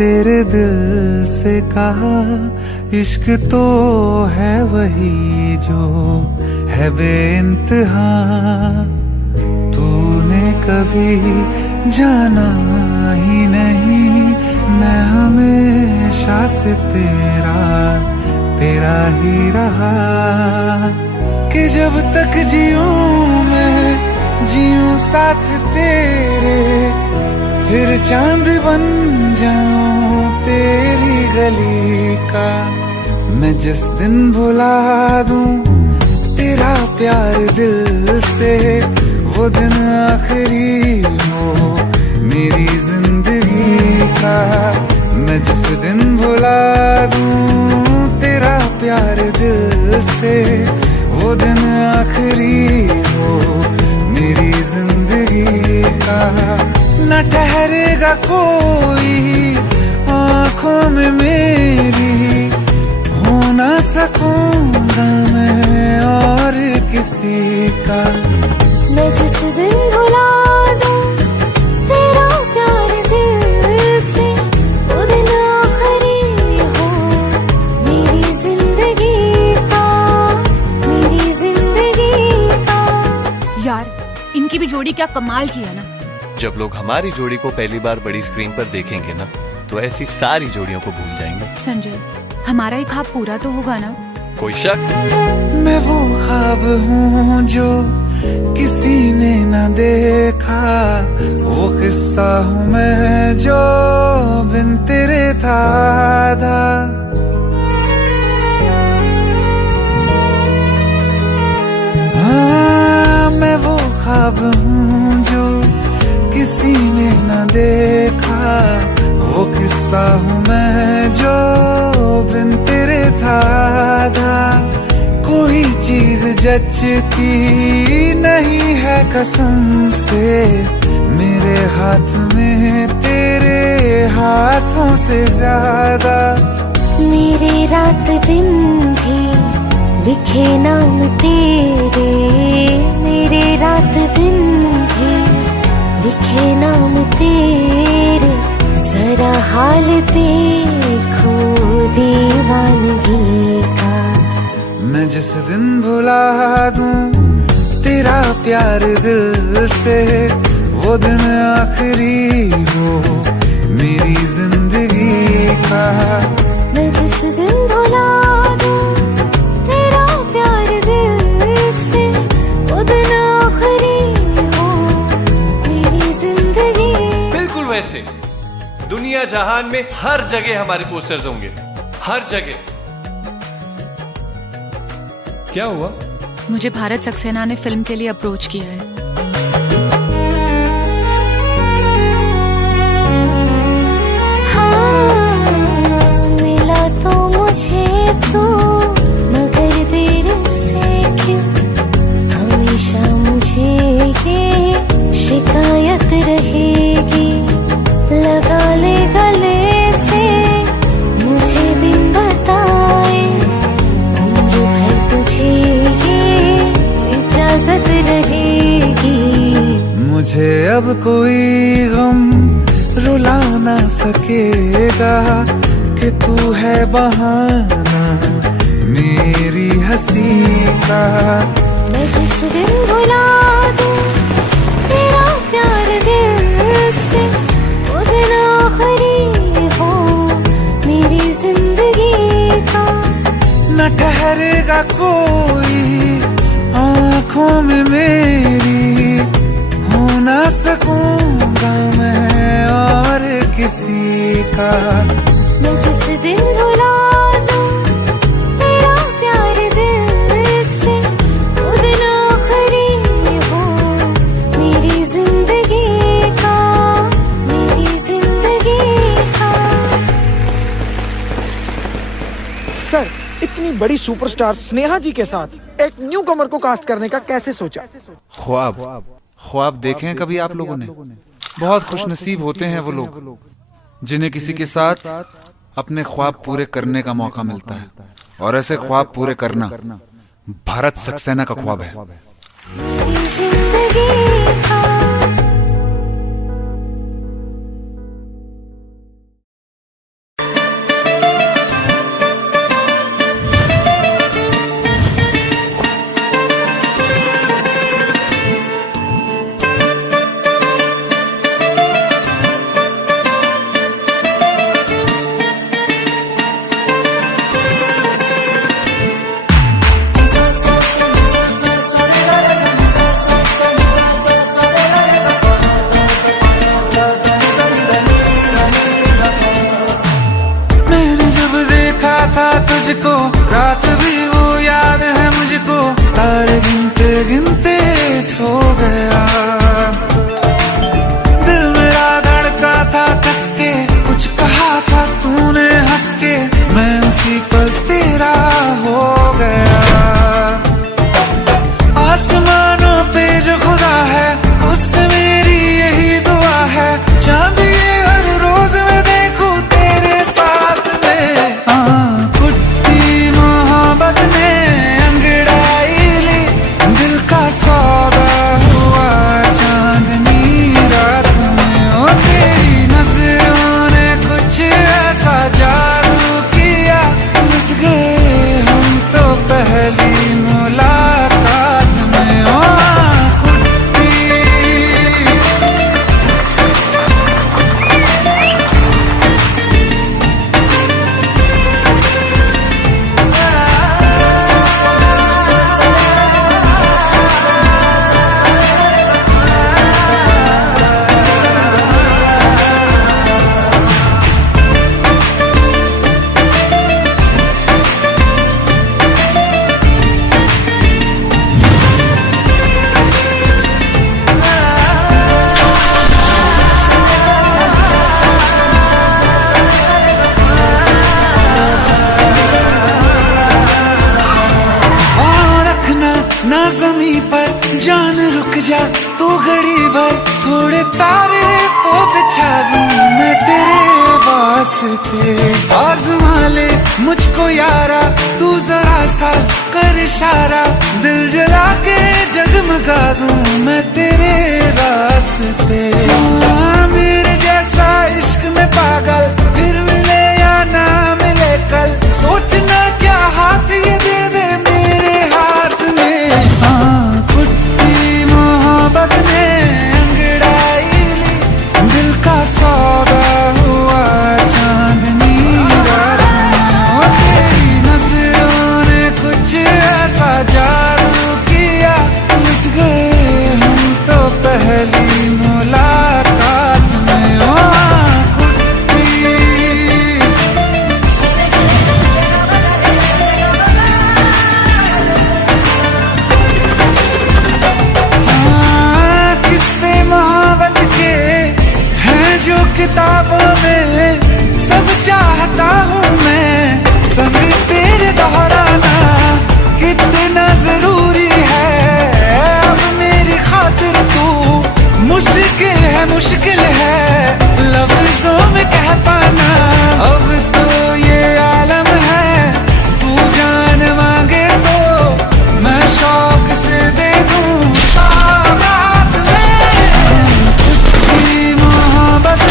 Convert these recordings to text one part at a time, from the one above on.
तेरे दिल से कहा इश्क तो है वही जो है बेइंतहा। तूने कभी जाना ही नहीं मैं हमेशा से तेरा ही रहा। कि जब तक जीऊं मैं जीऊं साथ तेरे, फिर चांद बन जाऊं तेरी गली का। मैं जिस दिन भुला दूं तेरा प्यार दिल से, वो दिन आखिरी हो मेरी जिंदगी का। मैं जिस दिन भुला दूं तेरा प्यार दिल से, वो दिन आखिरी हो मेरी जिंदगी का। न ठहरेगा कोई आँखों में मेरी, हो ना सकूंगा मैं और किसी का। मैं जिस दिन भुला दूं तेरा प्यार दिल से, वो दिन आखिरी हो मेरी जिंदगी का, मेरी जिंदगी का। यार इनकी भी जोड़ी क्या कमाल की है ना। जब लोग हमारी जोड़ी को पहली बार बड़ी स्क्रीन पर देखेंगे ना, तो ऐसी सारी जोड़ियों को भूल जाएंगे। संजय, हमारा एक ख्वाब पूरा तो होगा ना? कोई शक? मैं वो ख्वाब हूँ जो किसी ने न देखा, वो किस्सा हूँ मैं जो बिन तेरे था आधा। हाँ, मैं वो ख्वाब हूँ जो किसी ने न देखा, वो किस्सा हूँ मैं जो बिन तेरे था आधा। कोई चीज जचती नहीं है कसम से मेरे हाथ में तेरे हाथों से ज्यादा। मेरे रात दिन भी लिखे नाम तेरे, मेरे रात दिन भी लिखे नाम तेरे। जरा हाल देखो दीवानगी का। मैं जिस दिन भुला दूं तेरा प्यार दिल से, वो दिन आखिरी हो मेरी जिंदगी का। मैं जिस दिन भुला दूं तेरा प्यार दिल से, वो दिन आखिरी हो मेरी जिंदगी। बिल्कुल वैसे दुनिया जहान में हर जगह हमारे पोस्टर्स होंगे, हर जगह। क्या हुआ? मुझे भारत सक्सेना ने फिल्म के लिए अप्रोच किया है। हाँ, मिला तो मुझे तो, मगर देर से क्यों हमेशा मुझे ये शिकायत रहेगी। लगा ले गले से मुझे बिन बताए, उम्र भर तुझे ये इजाजत रहेगी। मुझे अब कोई गम रुला ना सकेगा कि तू है बहाना मेरी हंसी का। मैं जिस दिन भुला दूं तेरा प्यार दिल से, वो दिन आखिरी हो मेरी जिंदगी का। न ठहरेगा कोई आँखों में मेरी, हो ना सकूंगा मैं और किसी का। मैं जिस दिन भुला दूं तेरा प्यार दिल से, वो दिन आखिरी हो मेरी जिंदगी का, मेरी जिंदगी का। सर, इतनी बड़ी सुपरस्टार स्नेहा जी के साथ एक न्यू कमर को कास्ट करने का कैसे सोचा? ख्वाब देखे हैं कभी आप लोगों ने? बहुत खुशनसीब होते हैं वो लोग जिन्हें किसी के साथ अपने ख्वाब पूरे करने का मौका मिलता है, और ऐसे ख्वाब पूरे करना भारत सक्सेना का ख्वाब है। जमी पर जान रुक जा तू घड़ी भर, थोड़े तारे तो बिछा दूं मैं तेरे वास्ते। आज़मा ले मुझको यारा तू जरा सा कर इशारा, दिल जला के जगमगा दूं मैं तेरे रास्ते। मेरे जैसा इश्क में पागल फिर मिले या ना मिले कल, सोचना क्या हाथ ये दे दे मेरे हाथ में। हाँ कुट्टी मोहब्बत ने अंगड़ाई ली, दिल का सौदा हुआ चांदनी रात में। तेरी नजरों ने कुछ ऐसा जादू किया, लुट गए हम तो पहली मुलाकात में। किताबों में सब चाहता हूँ मैं, सब तेरे दोहराना कितना जरूरी है। अब मेरी खातिर तू मुश्किल है लफ्जों में कह पाना। अब तो ये आलम है तू जान मांगे तो मैं शौक से दे दूँ सौगात में। तेरी मोहब्बत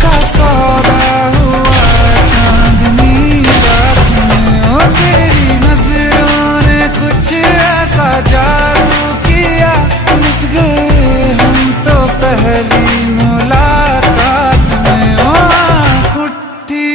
का सौदा हुआ चांदनी रात में। ओ तेरी नजरों ने कुछ ऐसा जादू किया, लुट गए हम तो पहली मुलाकात में। ओ कुट्टी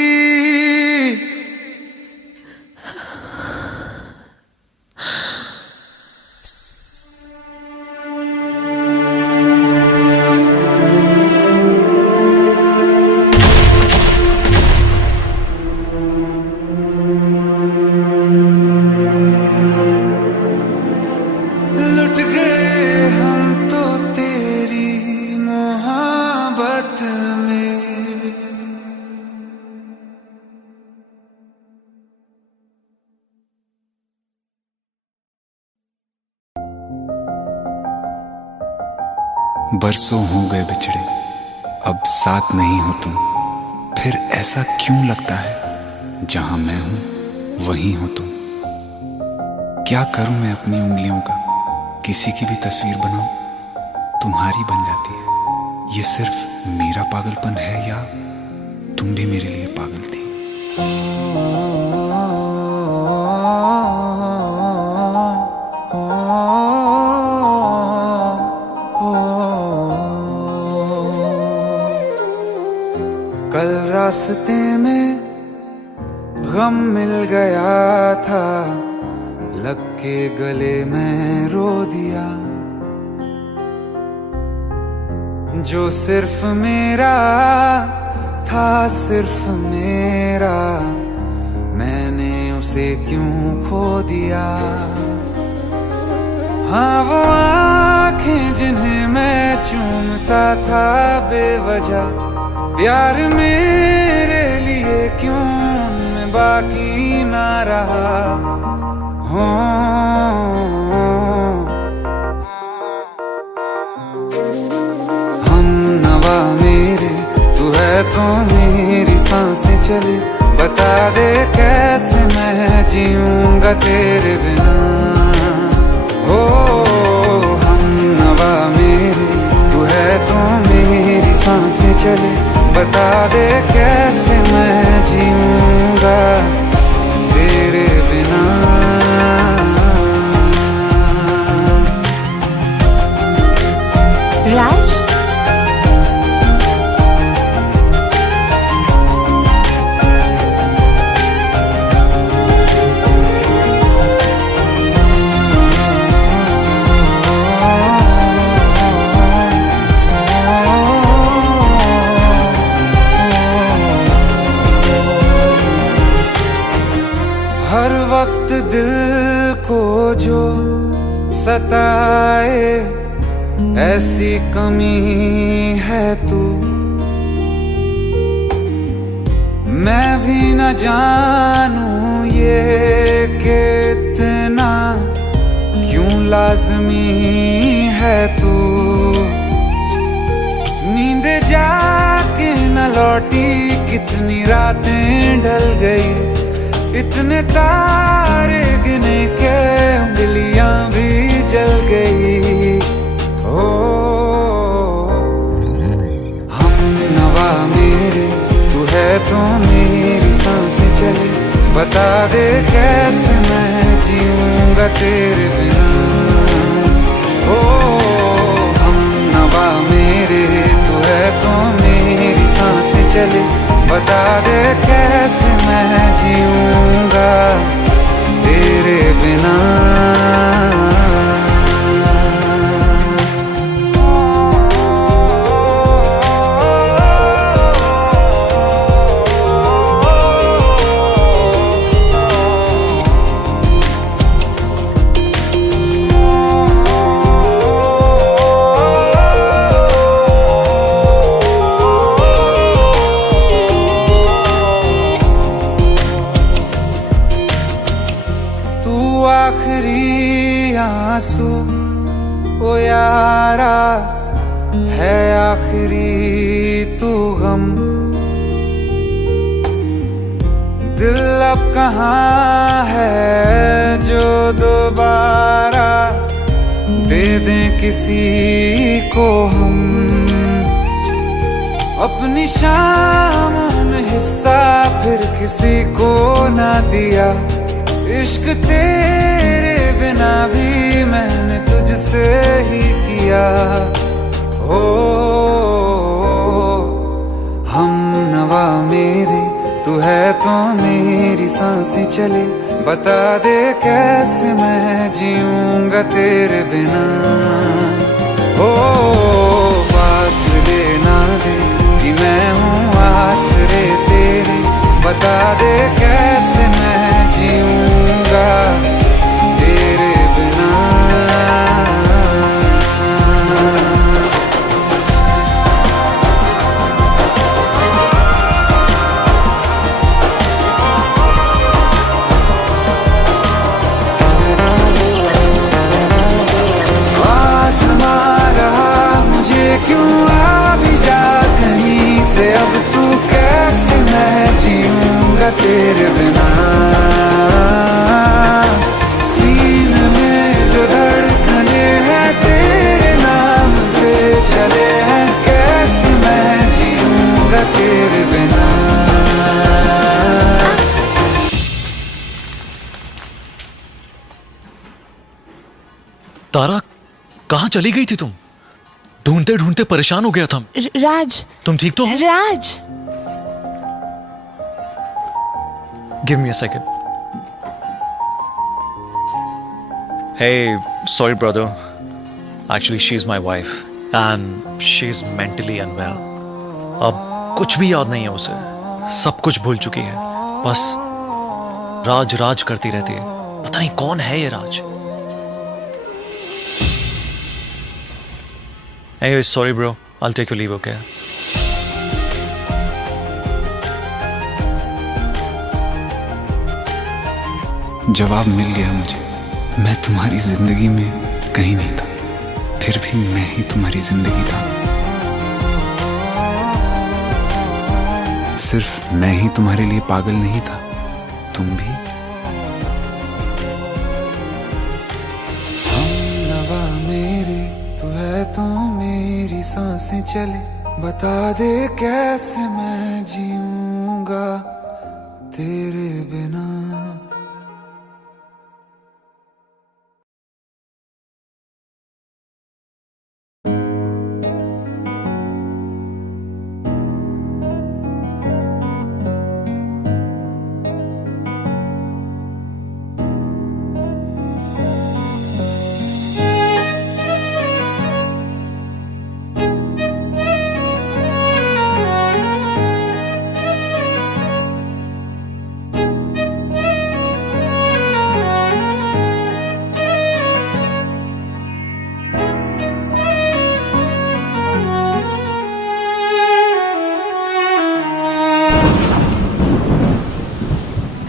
बरसों हो गए बिछड़े, अब साथ नहीं हो तुम, फिर ऐसा क्यों लगता है जहां मैं हूं वहीं हो तुम। क्या करूं मैं अपनी उंगलियों का, किसी की भी तस्वीर बनाऊं तुम्हारी बन जाती है। ये सिर्फ मेरा पागलपन है या तुम भी मेरे लिए पागल थी। कल रास्ते में गम मिल गया था, लग के गले में रो दिया। जो सिर्फ मेरा था सिर्फ मेरा, मैंने उसे क्यों खो दिया। हाँ वो आँखें जिन्हें मैं चूमता था बेवजह, प्यार मेरे लिए क्यों उनमें बाकी ना रहा। हो हम नवा मेरे तू है तो मेरी सांसें चले, बता दे कैसे मैं जीऊंगा तेरे बिना। हो हम नवा मेरे तू है तो मेरी सांसें चले, बता दे कैसे मैं जीऊंगा तेरे बिना। राज, हर वक्त दिल को जो सताए ऐसी कमी है तू, मैं भी न जानूं ये कि लाज़मी है तू। नींद जाके न लौटी कितनी रातें ढल गई, इतने तारे गिने के उंगलियां भी जल गई। ओ हम नवा मेरे, तू है तो मेरी सांसें चले, बता दे कैसे मैं जीऊंगा तेरे बिना। ओ हम नवा मेरे, तू है तो मेरी सांसें चले, बता दे कैसे मैं जीऊंगा तेरे बिना। आखिरी आंसू ओ यारा है, आखिरी तू गम। दिल अब कहाँ है जो दोबारा दे दें किसी को हम। अपनी शामों में हिस्सा फिर किसी को ना दिया, इश्क तेरे बिना भी मैंने तुझसे ही किया। हो हम नवा मेरे, तू है तो मेरी सांसें चले, बता दे कैसे मैं जीऊंगा तेरे बिना। ओ फासले ना दे कि मैं हूँ आसरे तेरे, बता दे कैसे मैं जीऊंगा तेरे बिना। आसमा रहा मुझे क्यों आ भी जा कहीं से, अब तू कैसे मैं जीऊंगा तेरे बिना। सीने में जो धड़कने हैं तेरे नाम पे चले हैं, कैसे मैं जीऊंगा तेरे बिना। तारा, कहाँ चली गई थी तुम? ढूंढते ढूंढते परेशान हो गया था। राज, तुम ठीक तो हो? राज, Give me a second. Hey, sorry brother. Actually, she's my wife and she's mentally unwell. अब कुछ भी याद नहीं है उसे, सब कुछ भूल चुकी है, बस राज राज करती रहती है। पता नहीं कौन है ये राज। Anyway, sorry bro. I'll take your leave, okay? जवाब मिल गया मुझे। मैं तुम्हारी जिंदगी में कहीं नहीं था, फिर भी मैं ही तुम्हारी जिंदगी था। सिर्फ मैं ही तुम्हारे लिए पागल नहीं था, तुम भी। हम नवा मेरे, तू है तो मेरी सांसें चले, बता दे कैसे मैं जीऊंगा तेरे बिना।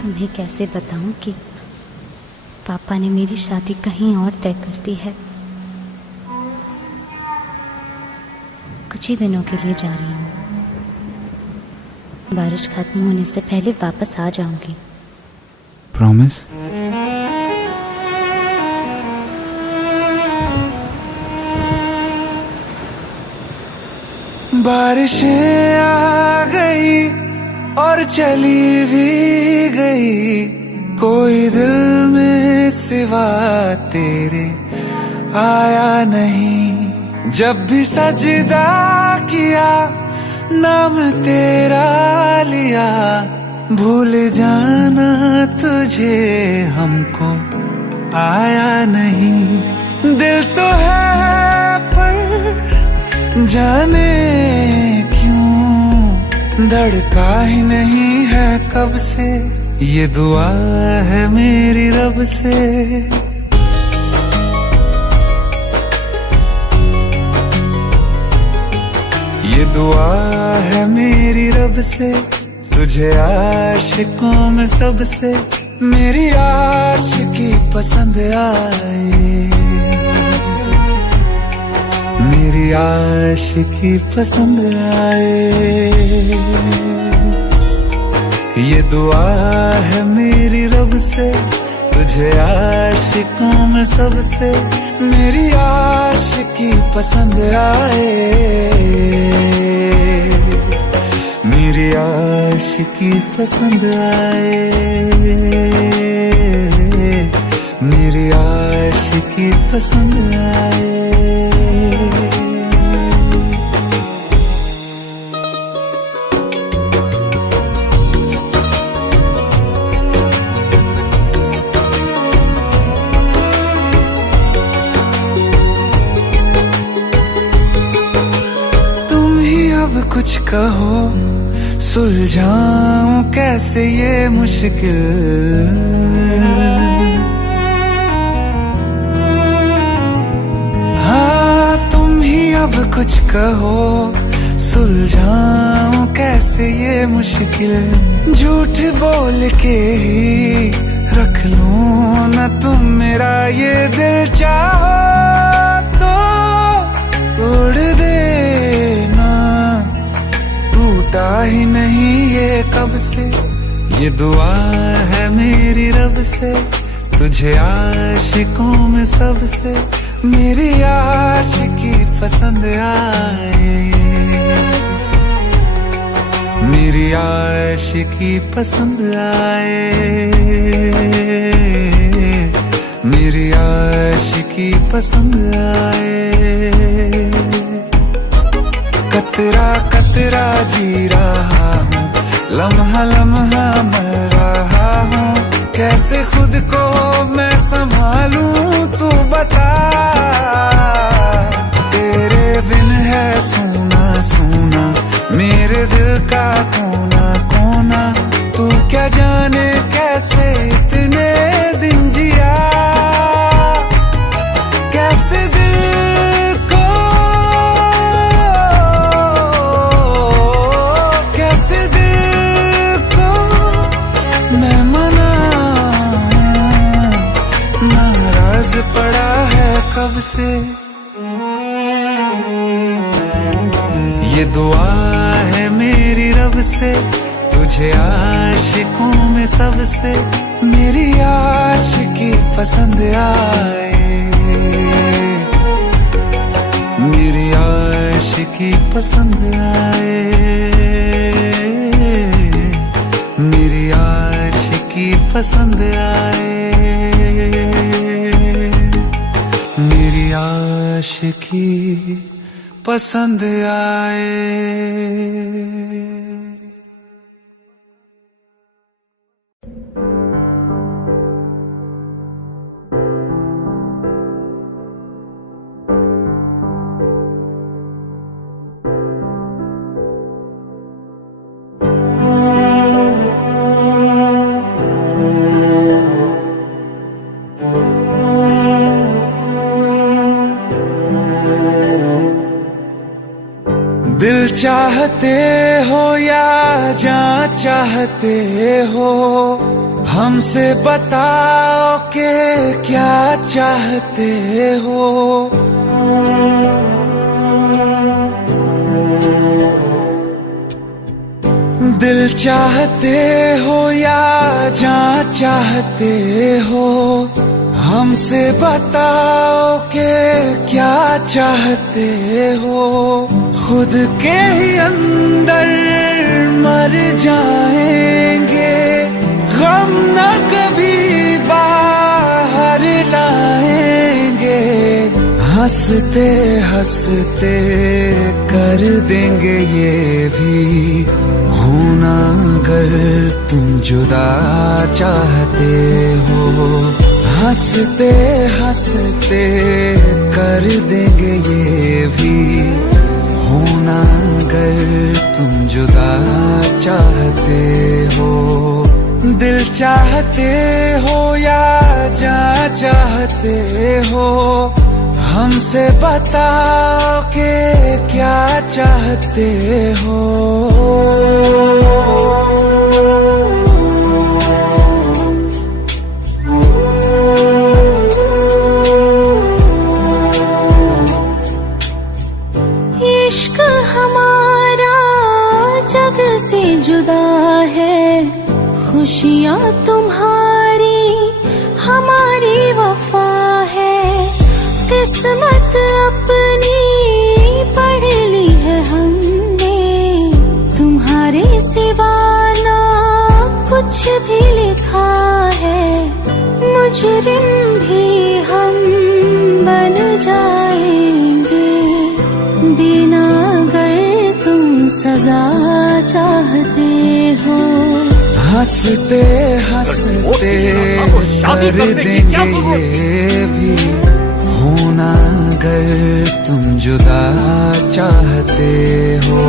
तुम्हें कैसे बताऊं कि पापा ने मेरी शादी कहीं और तय कर दी है। कुछ ही दिनों के लिए जा रही हूँ। बारिश खत्म होने से पहले वापस आ जाऊंगी। प्रॉमिस? बारिशें आ गई और चली भी गई, कोई दिल में सिवा तेरे आया नहीं। जब भी सजदा किया नाम तेरा लिया, भूल जाना तुझे हमको आया नहीं। दिल तो है पर जाने क्यों धड़का ही नहीं है कब से, ये दुआ है मेरी रब से। ये दुआ है मेरी रब से, तुझे आशिकों में सबसे मेरी आशिकी पसंद आए, मेरी आशिकी पसंद आए। ये दुआ है मेरी रब से, तुझे आशिकों में सबसे मेरी आशिकी पसंद आए, मेरी आशिकी पसंद आए, मेरी आशिकी पसंद आए। कुछ कहो सुलझाऊं कैसे ये मुश्किल, हाँ तुम ही अब कुछ कहो सुलझाऊं कैसे ये मुश्किल। झूठ बोल के ही रख लूं ना तुम मेरा ये दिल, चाहो तो तोड़ देना, टूटा ही नहीं ये कब से। ये दुआ है मेरी रब से, तुझे आशिकों में सबसे मेरी आशिकी पसंद आए, मेरी आशिकी पसंद आए, मेरी आशिकी पसंद आए। कतरा कतरा जी रहा हूँ, लम्हा लम्हा मर रहा हूँ, कैसे खुद को मैं संभालूं तू बता। तेरे बिन है सूना सूना मेरे दिल का कोना कोना, तू क्या जाने कैसे इतने दिन जिया, कैसे दिल को कैसे दिल को मैं मनाऊं, नाराज पड़ा है कब से। ये दुआ है मेरी रब से, तुझे आशिकों में सबसे मेरी आशिकी पसंद आए, मेरी आशिकी पसंद आए, मेरी आशिकी पसंद आए, मेरी आशिकी पसंद आए। दिल चाहते हो या जान चाहते हो, हमसे बताओ कि क्या चाहते हो। दिल चाहते हो या जान चाहते हो, हमसे बताओ कि क्या चाहते हो। खुद के ही अंदर मर जाएंगे, गम न कभी बाहर लाएंगे। हंसते हंसते कर देंगे ये भी, होना अगर तुम जुदा चाहते हो। हंसते हंसते कर देंगे ये भी, होना अगर तुम जुदा चाहते हो। दिल चाहते हो या जान चाहते हो, हमसे बताओ कि क्या चाहते हो। इश्क हमारा जग से जुदा है, खुशियाँ तुम्हारी हमारी वफा है। किस्मत अपनी पढ़ ली है हमने, तुम्हारे सिवा ना कुछ भी लिखा है। मुजरिम भी हम बन जाएंगे, देना अगर तुम सजा चाहते हो। हंसते हंसते कर देंगे ये भी, होना अगर तुम जुदा चाहते हो।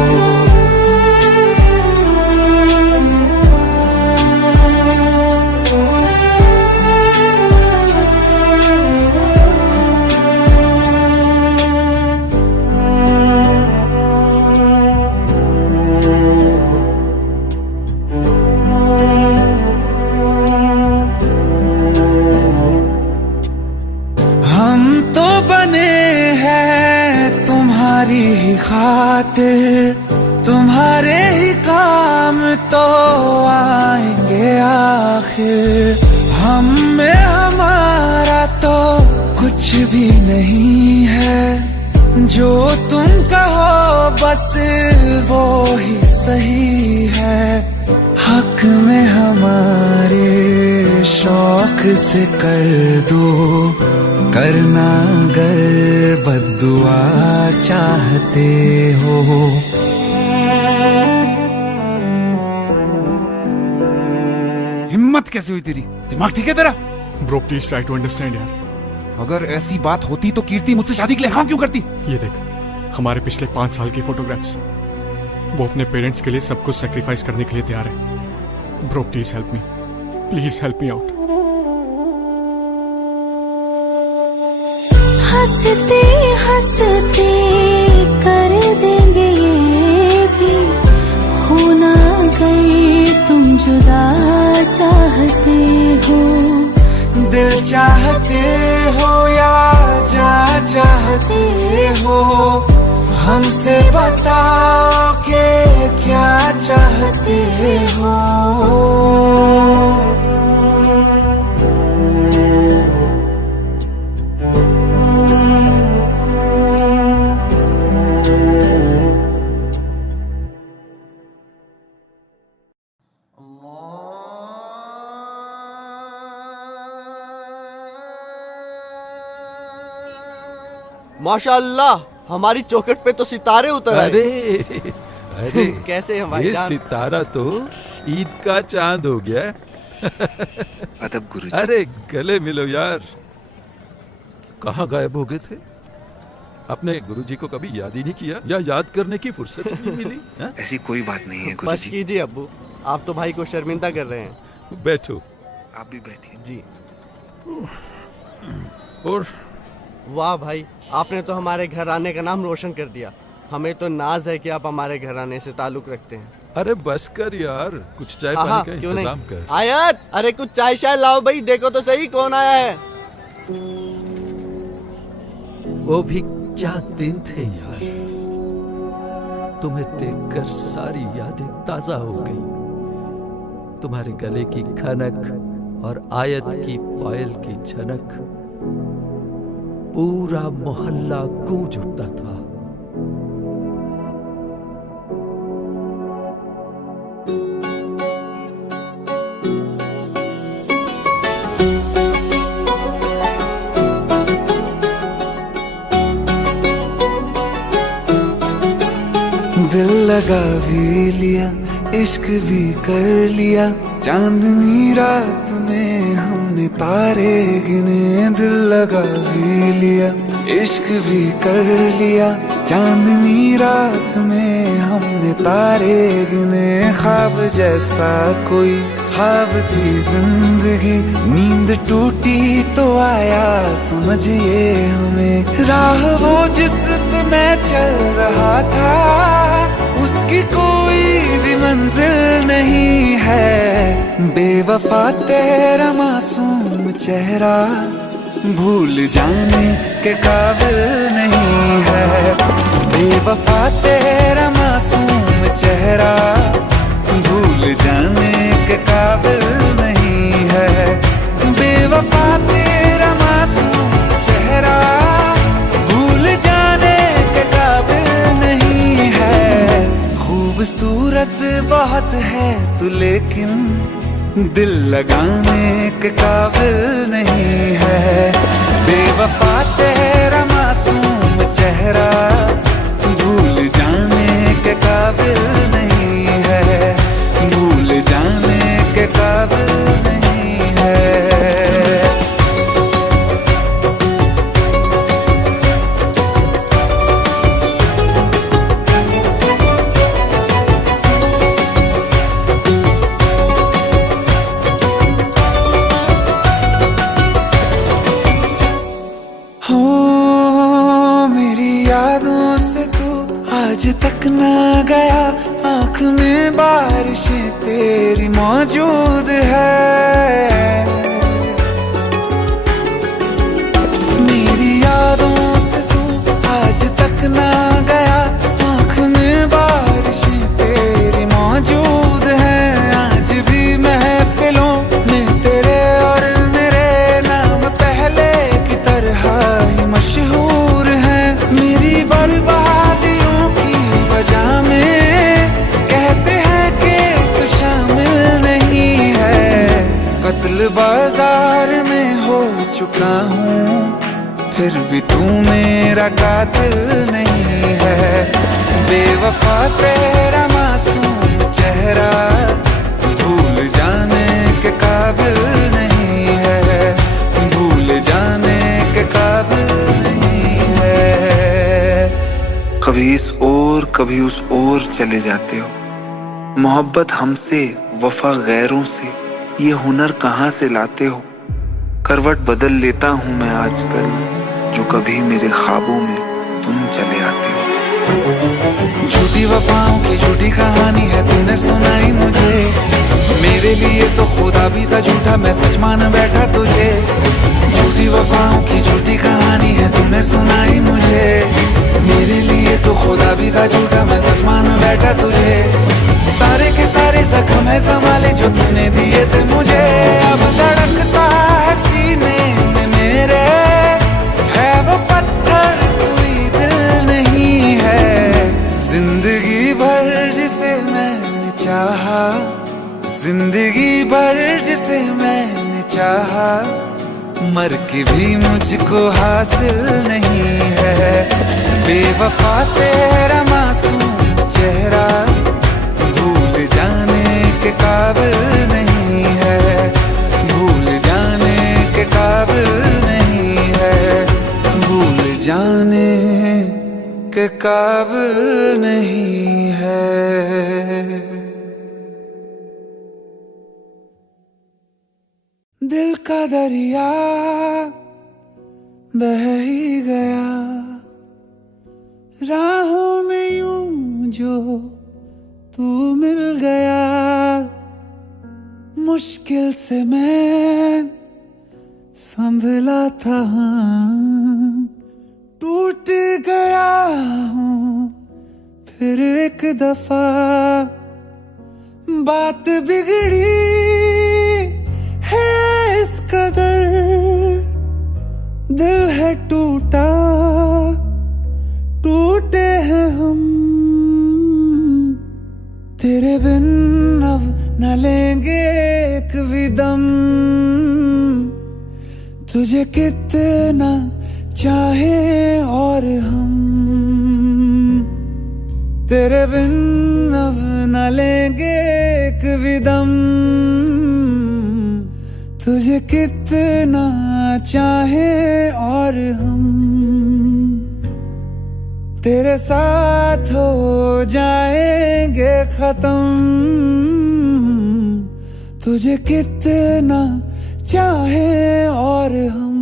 तुम्हारी ही खातिर, तुम्हारे ही काम तो आएंगे आखिर। हम में हमारा तो कुछ भी नहीं है, जो तुम कहो बस वो ही सही है। हक में हमारे शौक से कर दो, करना अगर बद्दुआ चाहते हो। हिम्मत कैसे हुई तेरी? दिमाग ठीक है तेरा? Bro please try to understand यार। अगर ऐसी बात होती तो कीर्ति मुझसे शादी के लिए हाँ क्यों करती? ये देख, हमारे पिछले 5 साल की फोटोग्राफ्स, वो अपने पेरेंट्स के लिए सब कुछ सेक्रीफाइस करने के लिए तैयार है। Bro please help me, please help me out. हंसते हंसते कर देंगे ये भी, होना अगर तुम जुदा चाहते हो। दिल चाहते हो या जान चाहते हो, हमसे बताओ कि क्या चाहते हो। माशाअल्लाह, हमारी चौखट पे तो सितारे उतर आए। अरे अरे कैसे हैं भाई? ये सितारा तो ईद का चांद हो गया। अदब गुरुजी। अरे गले मिलो यार, कहाँ गायब हो गए थे? अपने गुरुजी को कभी याद ही नहीं किया, या याद करने की फुर्सत ही नहीं मिली? ऐसी कोई बात नहीं है बस गुरुजी। कीजिए अब्बू, आप तो भाई को शर्मिंदा कर रहे हैं। बैठो। आप भी बैठिए। जी। और वाह भाई, आपने तो हमारे घर आने का नाम रोशन कर दिया। हमें तो नाज है कि आप हमारे घर आने से ताल्लुक रखते हैं। अरे बस कर यार, कुछ चाय हाँ, पानी का क्यों इंतजाम नहीं। कर। आयत, अरे कुछ चाय शाय लाओ भाई, देखो तो सही कौन आया है। वो भी क्या दिन थे यार, तुम्हें देखकर सारी यादें ताजा हो गई। तुम्हारे गले की खनक और आयत की पायल की झनक, पूरा मोहल्ला गूंज उठता था। दिल लगा भी लिया, इश्क भी कर लिया, चांदनी रात में हमने तारे गिने। दिल लगा भी लिया, इश्क भी कर लिया, चांदनी रात में हमने तारे गिने। ख्वाब जैसा कोई ख्वाब थी जिंदगी, नींद टूटी तो आया समझिए हमें। राह वो जिस पे मैं चल रहा था, उसकी कोई भी मंजिल नहीं है। बेवफा तेरा मासूम चेहरा भूल जाने के काबिल नहीं है। बेवफा तेरा मासूम चेहरा भूल जाने के काबिल नहीं है। बेवफा तेरा मासूम चेहरा भूल जाने के काबिल नहीं है। खूबसूरत बहुत है तू लेकिन दिल लगाने के काबिल नहीं है। बेवफा तेरा मासूम चेहरा भूल जाने के काबिल नहीं है। भूल जाने के काबिल नहीं है। आज तक ना गया, आँख में बारिशें तेरी मौजूद है। मेरी यादों से तू आज तक ना गया, आँख में बारिशें तेरी मौजूद है। आज भी महफिलों में तेरे और मेरे नाम पहले की तरह ही मशहूर है। मेरी बर्बादियों वजह में कहते हैं कि तू शामिल नहीं है। कत्ल बाजार में हो चुका हूँ, फिर भी तू मेरा कातिल नहीं है। बेवफा तेरा मासूम चेहरा भूल जाने के काबिल नहीं है। भूल जाने के काबिल नहीं है। कभी इस ओर कभी उस ओर चले जाते हो। मोहब्बत हमसे, वफा गैरों से, ये हुनर कहाँ से लाते हो। करवट बदल लेता हूँ मैं आजकल, जो कभी मेरे ख्वाबों में तुम चले आते हो। झूठी वफाओं की झूठी कहानी है तूने सुनाई मुझे। मेरे लिए तो खुदा भी था झूठा, मैं सच मान बैठा तुझे। झूठी वफाओं की झूठी कहानी है तूने सुनाई मुझे। मेरे लिए तो खुदा भी था झूठा, मैं सच मान बैठा तुझे। सारे के सारे जख्म है संभाले जो तूने दिए थे मुझे। अब धड़कता है सीने में मेरे, है वो पत्थर कोई दिल नहीं है। जिंदगी भर जिसे मैंने चाहा, जिंदगी भर जिसे मैंने चाहा, मर के भी मुझको हासिल नहीं है। बेवफा तेरा मासूम चेहरा भूल जाने के काबिल नहीं है। भूल जाने के काबिल नहीं है। भूल जाने के काबिल नहीं है। दिल का दरिया बह ही गया, राहों में यूं जो तू मिल गया, मुश्किल से मैं संभला था, टूट गया हूँ फिर एक दफा। बात बिगड़ी है इस कदर, दिल है टूटा, टूटे हैं हम। तेरे बिन अब न लेंगे एक भी दम, तुझे कितना चाहे और हम। तेरे बिन अब न लेंगे एक भी दम, तुझे कितना चाहे और हम। तेरे साथ हो जाएंगे खत्म, तुझे कितना चाहे और हम।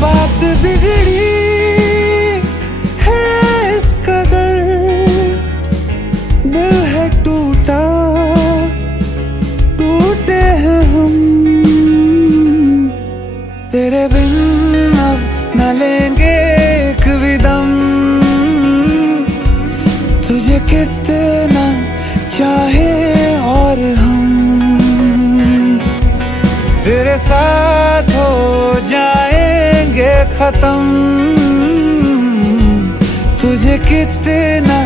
बात बिगड़ी है इस कदर, दिल है टूटा, टूटे हैं हम। तेरे बिन अब न लेंगे एक भी दम, तुझे कितना चाहे और हम। तेरे साथ हो जाएंगे खत्म, तुझे कितना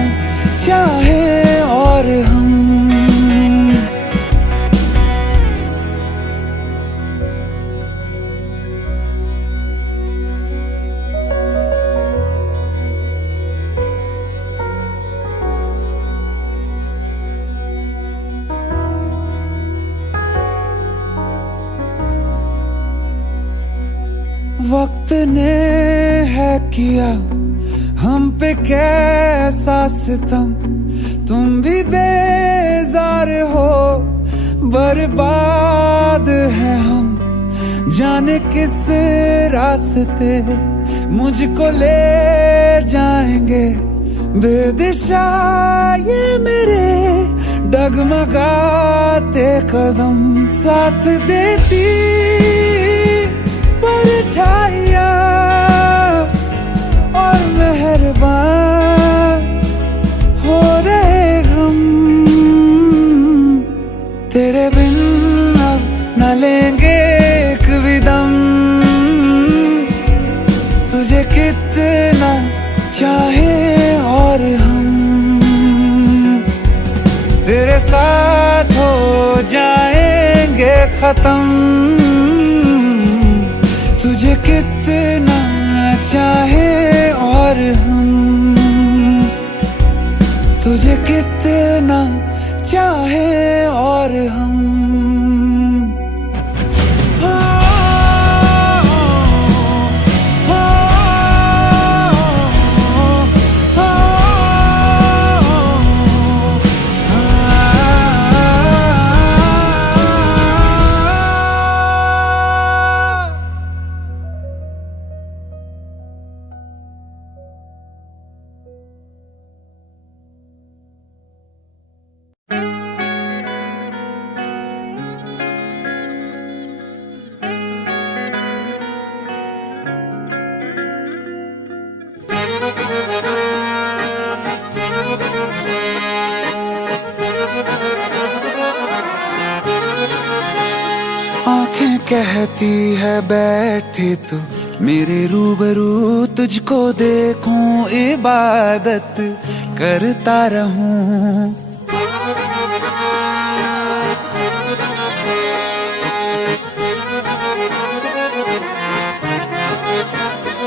चाहे और हम। वक्त ने है किया हम पे कैसा सितम, तुम भी बेजार हो, बर्बाद है हम। जाने किस रास्ते मुझको ले जाएंगे, बेदिशा ये मेरे डगमगाते कदम। साथ देती परछाइयाँ और मेहरबान हो रहे हम। तेरे बिन अब न लेंगे एक भी दम, तुझे कितना चाहे और हम। तेरे साथ हो जाएंगे खत्म, तुझे कितना चाहे और हम। तुझे कितना चाहे और हम। आंखें कहती है बैठे तू मेरे रूबरू, तुझको देखूं इबादत करता रहूं।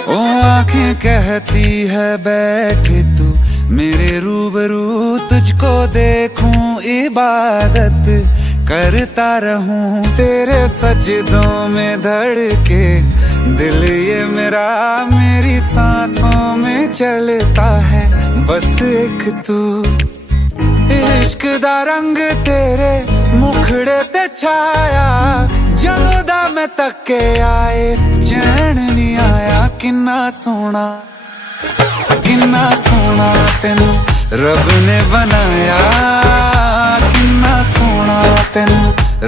ओ आंखें कहती है बैठे तू मेरे रूबरू, तुझको देखूं इबादत करता रहूं तेरे सजदों में धड़के, दिल ये मेरा मेरी सांसों में चलता है, बस एक तू। इश्क दा रंग तेरे मुखड़े ते छाया, जदों दा मैं तके आए चैन नहीं आया। किन्ना सोना तेनू रब ने बनाया, किन्ना सोना तेनू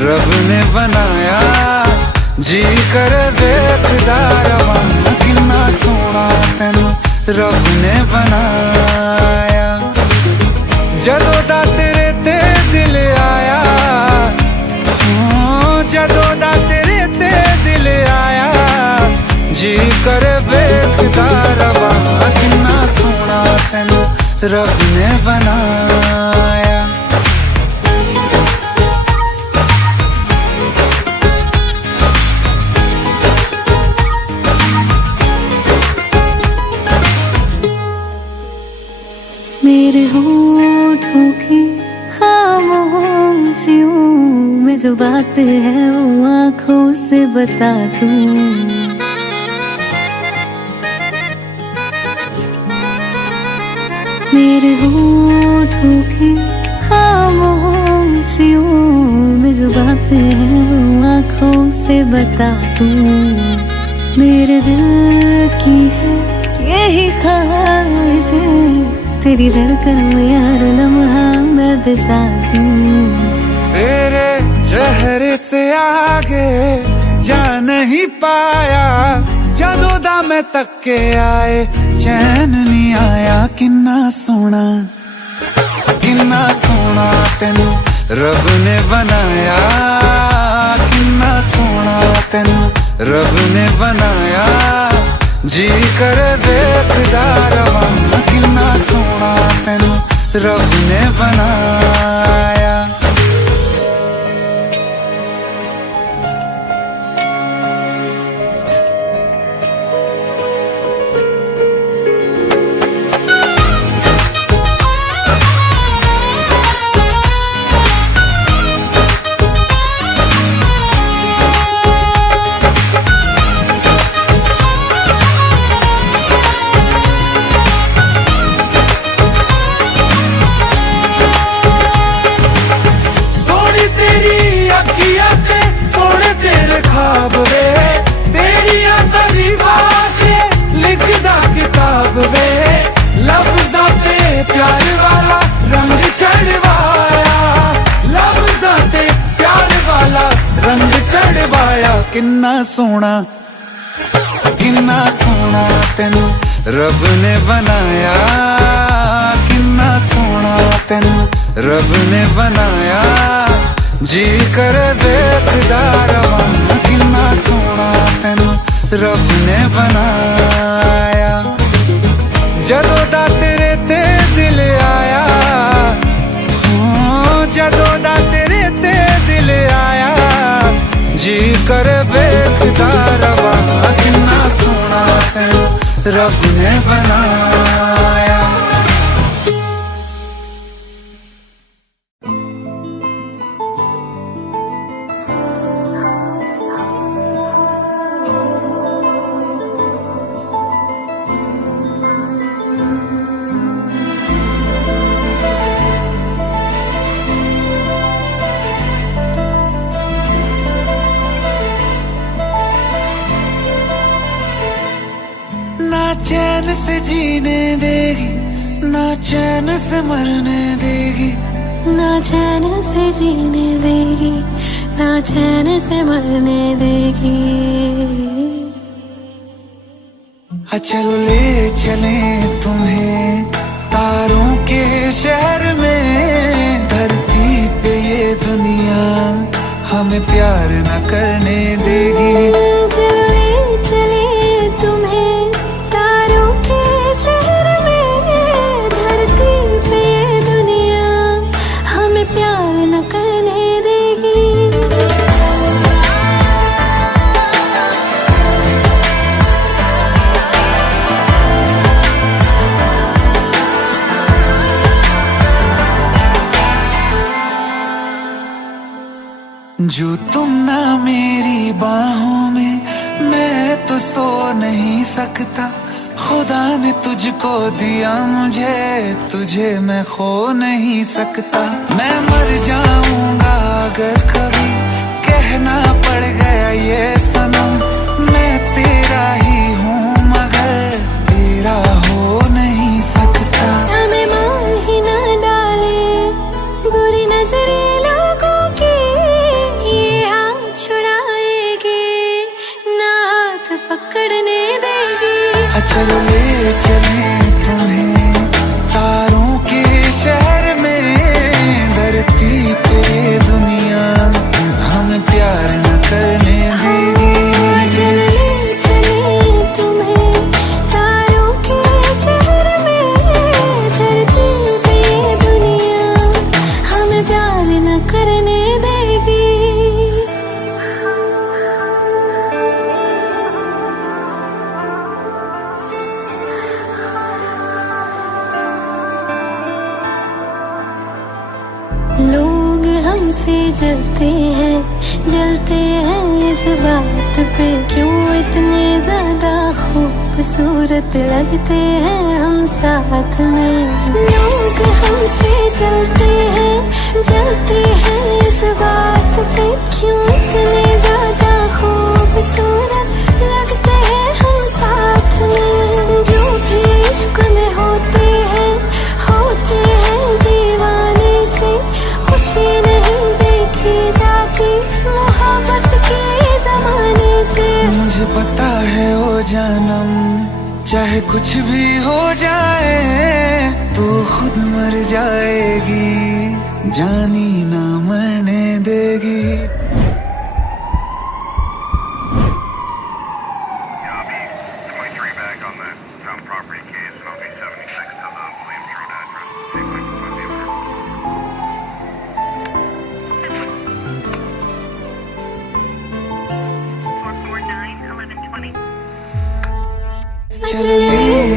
रब ने बनाया, जी कर वेखदा रवां। किन्ना सोना तेनू रब ने बनाया, जदों दा तेरे ते दिल आया, जदों दा तेरे ते दिल आया, जी कर वेखदा रवां। किन्ना सोना तेनू रब ने बनाया। मेरे होठों की खामोशियों में जो बात है वो आँखों से बता दूं। मेरे होठों की खामोशियों में जो बात है वो आँखों से बता दूं। मेरे दिल की है यही ख्वाहिश है, तेरी धड़कन में यार लम्हा मैं बिता दूं। तेरे चेहरे से आगे जा नहीं पाया, जदों दा मैं तके आए चैन नहीं आया। किन्ना सोना तेनू रब ने बनाया, किन्ना सोना तेनू रब ने बनाया, जी कर वेखदा रवां। किन्ना सोना तेनू रब ने बनाया। प्यार वाला रंग चढ़वाया, लफ्ज़ां ते प्यार वाला रंग चढ़वाया। किन्ना सोना तेनू रब ने बनाया, किन्ना सोना तेनू रब ने बनाया, जी कर वेखदा रवां। किन्ना सोना तेनू रब ने बनाया, जदों दा तेरे ते दिल आया, जदों दा तेरे ते दिल आया, जी कर वेखदा रवां। किन्ना सोना तेनू रब ने बनाया। ना चैन से जीने देगी, ना चैन से मरने देगी, ना चैन से जीने देगी, ना चैन से मरने देगी। चलो ले चले तुम्हें तारों के शहर में, धरती पे ये दुनिया हमें प्यार न करने देगी। चलो ले चले तुम्हें तारों के शहर में, धरती पे ये दुनिया हमें प्यार न करने देगी। जो तुम ना मेरी बाहों में, मैं तो सो नहीं सकता। खुदा ने तुझको दिया मुझे, तुझे मैं खो नहीं सकता। मैं मर जाऊंगा अगर कभी कहना पड़ गया ये सनम, मैं तेरा ही हूँ मगर तेरा हो नहीं सकता। हमें मान ही ना डाले बुरी नजरे लोगों की, ये हाथ छुड़ाएगी ना हाथ पकड़ने देगी। चलो ले चले तुम्हें तारों के शहर में, धरती पे दुनिया हमें प्यार न करने देगी। चलो ले चले तुम्हें तारों के शहर में, धरती पे दुनिया हमें प्यार न करने देगी। लोग हमसे जलते हैं इस बात पे, क्यों इतने ज्यादा खूबसूरत लगते हैं हम साथ में। लोग हमसे जलते हैं इस बात पे, क्यों इतने ज्यादा खूबसूरत लगते हैं हम साथ में। जो भी इश्क में होते हैं दीवाने से, खुशी नहीं देखी जाती मोहब्बत के जमाने से। मुझे पता है ओ जानम, चाहे कुछ भी हो जाए तू खुद मर जाएगी, जानी ना मरने देगी।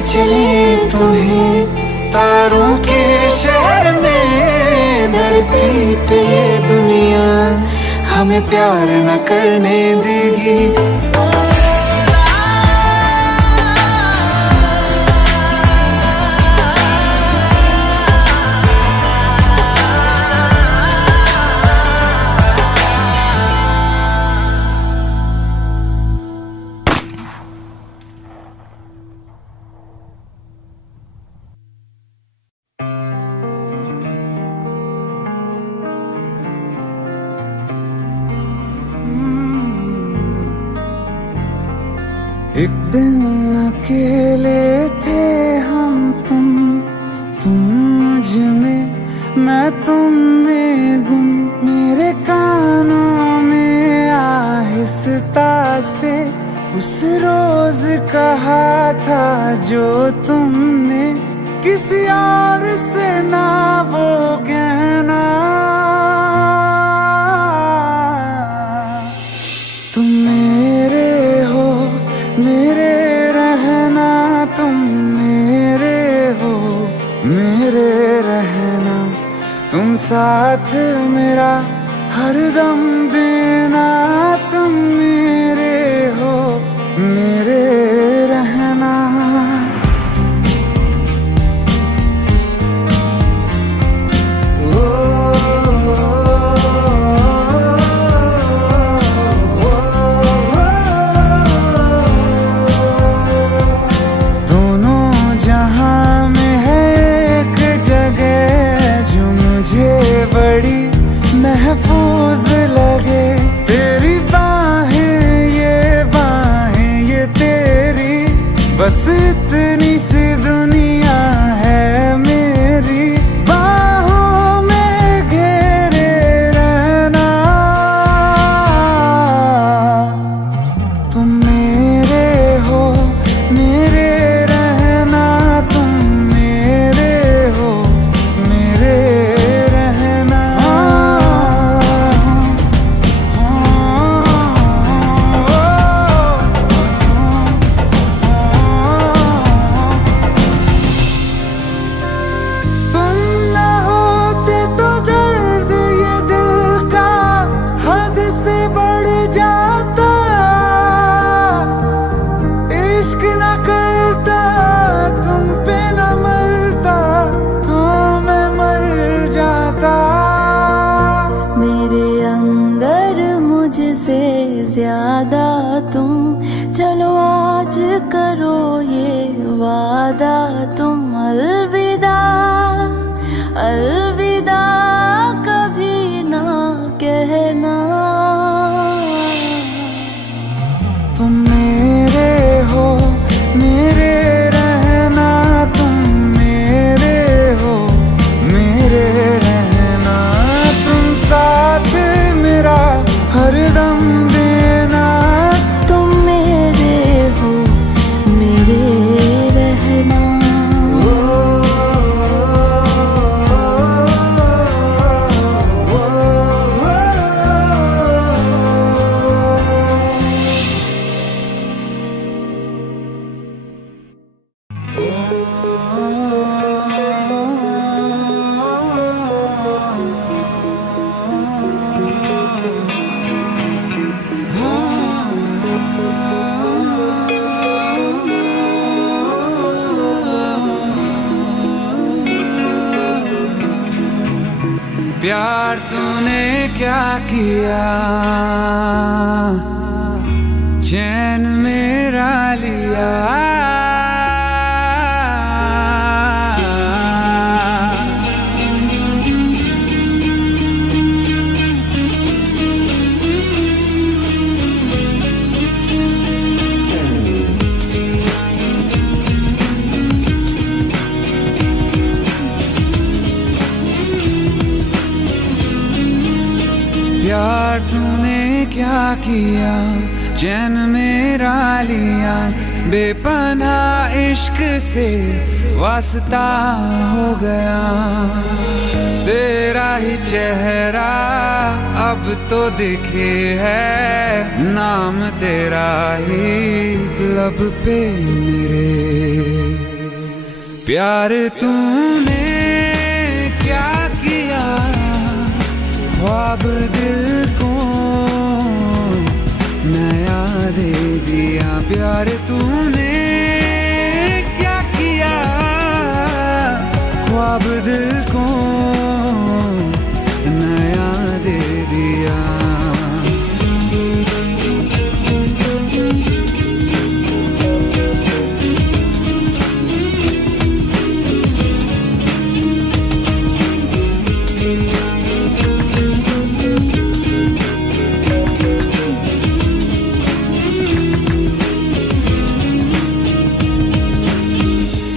चले तुम्हें तारों के शहर में, धरती पे दुनिया हमें प्यार न करने देगी। एक दिन अकेले थे हम तुम मुझ में, मैं तुम में गुम। मेरे कानों में आहिस्ता से उस रोज कहा था जो तुमने किसी और से ना वो कहना। तुम मेरे हो मेरे रहना, तुम मेरे हो मेरे रहना, तुम साथ मेरा हरदम देना। तुम मेरे हो मेरे रहना। बड़ी महफूज लगे तेरी बाहें ये तेरी, बस इतनी सी दुनिया है मेरी। बाहों में घेरे रहना, तुम मेरे हो मेरे रहना, तुम मेरे हो मेरे रहना। वादा तुम अलविदा अलविदा कभी ना कहना। तुम मेरे हो मेरे रहना, तुम मेरे हो मेरे रहना, तुम साथ मेरा हरदम देना। तुम मेरे हो मेरे रहना। प्यार तूने क्या किया, चैन मेरा लिया। प्यार तूने क्या किया, चैन मेरा लिया। बेपनाह इश्क से वास्ता हो गया, तेरा ही चेहरा अब तो दिखे है, नाम तेरा ही लब पे मेरे। प्यार तूने क्या किया, ख्वाब दिल को नया दे दिया। प्यार तूने क्या किया, ख्वाब दिल को नया दे दिया।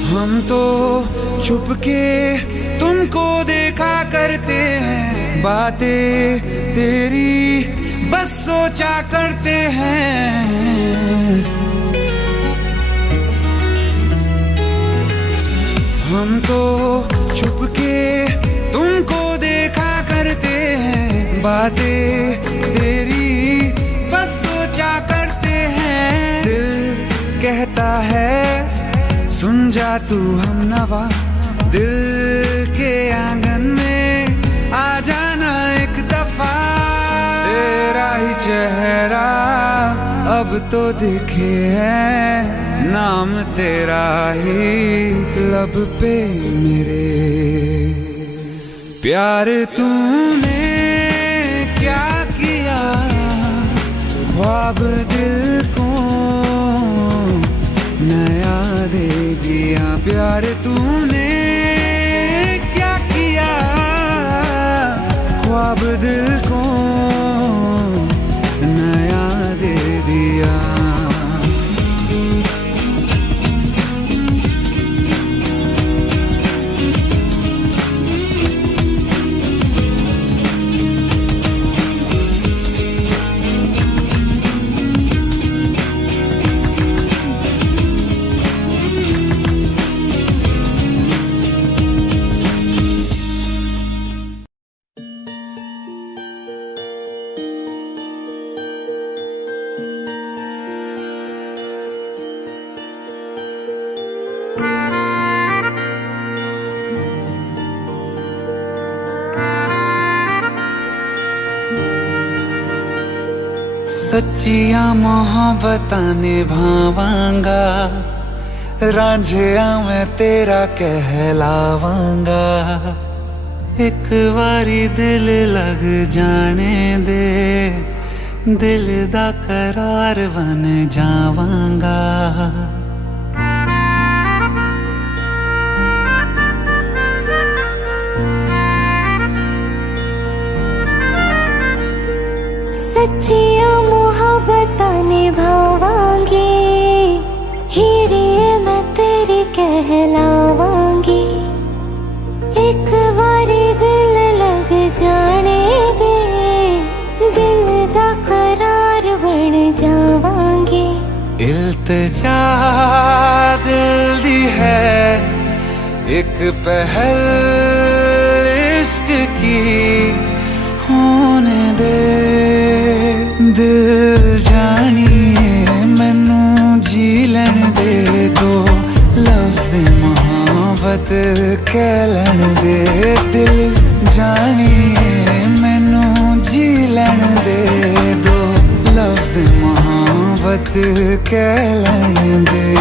हम तो छुप के तुमको देखा करते हैं, बातें तेरी बस सोचा करते हैं। हम तो छुप के तुमको देखा करते हैं, बातें तेरी बस सोचा करते हैं। दिल कहता है सुन जा तू हम नवा, दिल के आंगन में आ जाना एक दफा। तेरा ही चेहरा अब तो दिखे है, नाम तेरा ही लब पे मेरे। प्यार तूने क्या किया, ख्वाब दिल को नया दे दिया। प्यार तूने क्या किया, ख्वाब दिल को नया दे दिया। सच्चिया मोहब्बतां निभावांगा, रांझिया मैं तेरा कहलावांगा। एक बारी दिल लग जाने दे, दिल दा करार बन जावांगा। कहलावांगी। एक बारी दिल लग जाने दे, दिल दा करार बन जावांगी। इल्तिजा दिल दी है एक पहल इश्क की, होने दे दिल जानिए मैनू जी लैन दे, दो लफ्ज़ मोहब्बत कह लैन दे। दिल जानिए मैनू जी लैन दे, दो लफ्ज़ मोहब्बत कह लैन दे।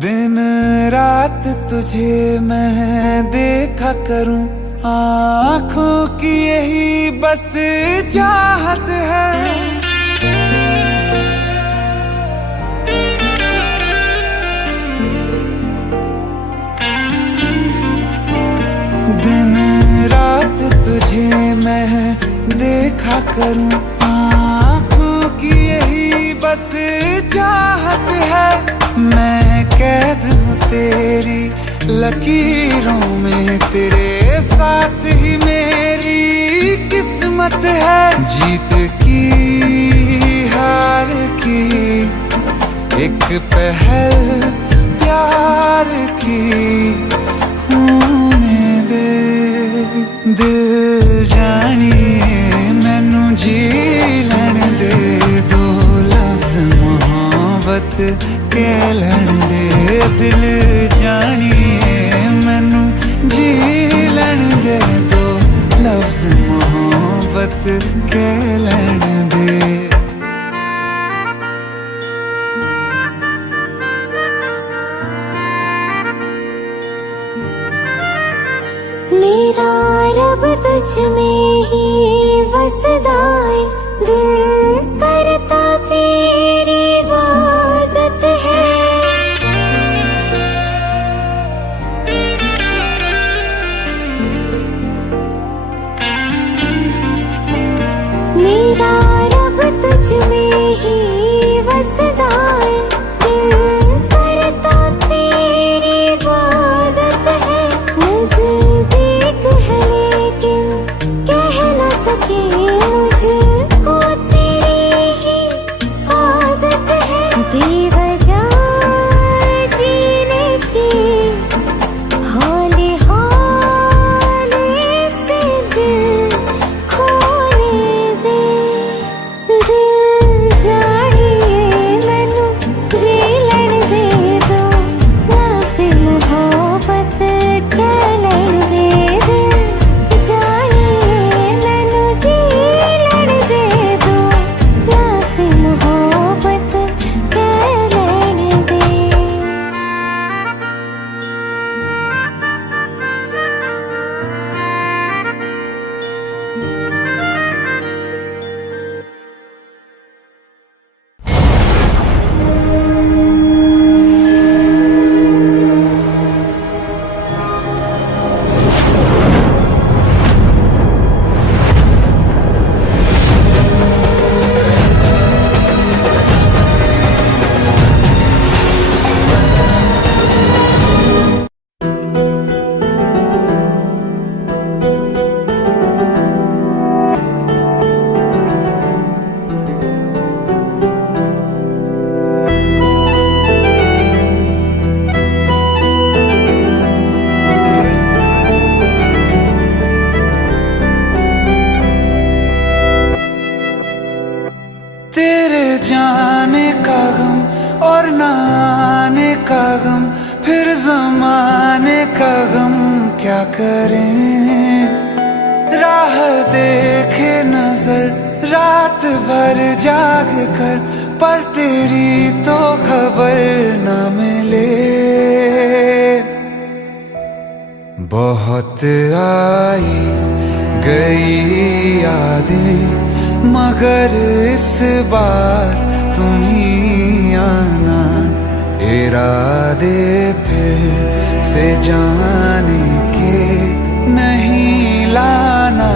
दिन रात तुझे मैं देखा करूं, आँखों की यही बस चाहत है। दिन रात तुझे मैं देखा करूं, आँखों की यही बस चाहत है। मैं कैद हूँ तेरी लकीरों में, तेरे साथ ही मेरी किस्मत है। जीत की हार की एक पहल प्यार की, होने दे दिल जानिए मैनू जी लैन दे, दो लफ्ज़ मोहब्बत कह लैन दे। दिल जानिए मैनू जी लैन दे, दो लफ्ज़ मोहब्बत कह लैन दे। मेरा रब तुझ में ही बसदा है, दिल करता तेरी इबादत है। मेरा रब तुझ में ही बसदा है, दिल करता तेरी इबादत है। नज़दीक है लेकिन कह न सके, मुझको तेरी ही आदत है। बेवजह जीने की हौले हौले से दिल खोने दे। दिल जानिए मैनू जी लैन दे, दो लफ्ज़ मोहब्बत कह लैन दे। दिल जानिए मैनू जी लैन दे, दो लफ्ज़ मोहब्बत कह लैन दे। तेरे जाने का गम और न आने का गम, फिर ज़माने का गम क्या करें। राह देखे नजर रात भर जाग कर, पर तेरी तो खबर न मिले। बहुत आई गई यादें मगर इस बार तुम ही आना, इरादे फिर से जाने के नहीं लाना,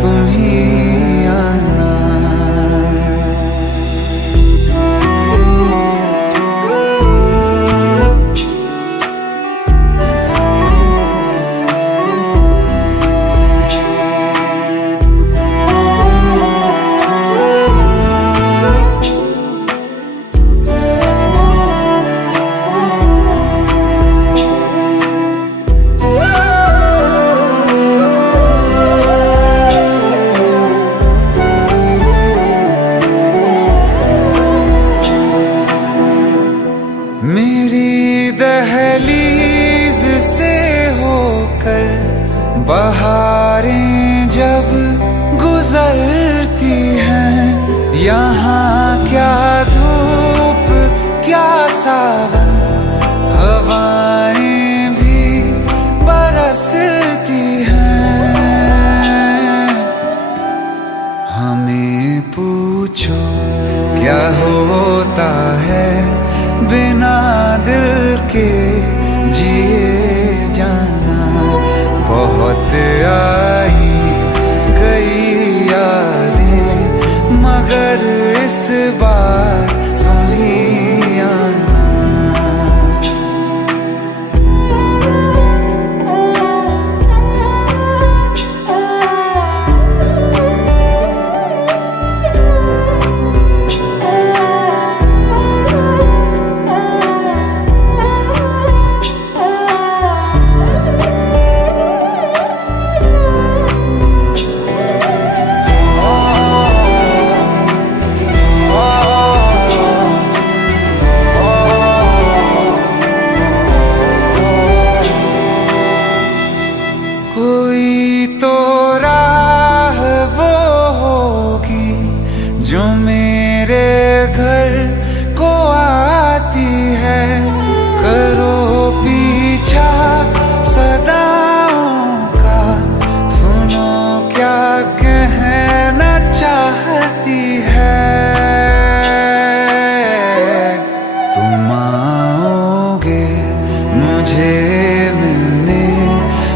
तुम ही आना। मेरी दहलीज से होकर बहारें जब गुजरती हैं, यहाँ क्या धूप क्या सावन, हवाएं भी बरसती हैं। हमें पूछो क्या होता है बिना दिल के जिए जाना, बहुत आई गई यादें मगर इस बार तुम ही आना। कोई तो राह वो होगी जो मेरे घर को आती है, करो पीछा सदाओं का, सुनो क्या कहना चाहती है। तुम आओगे मुझे मिलने,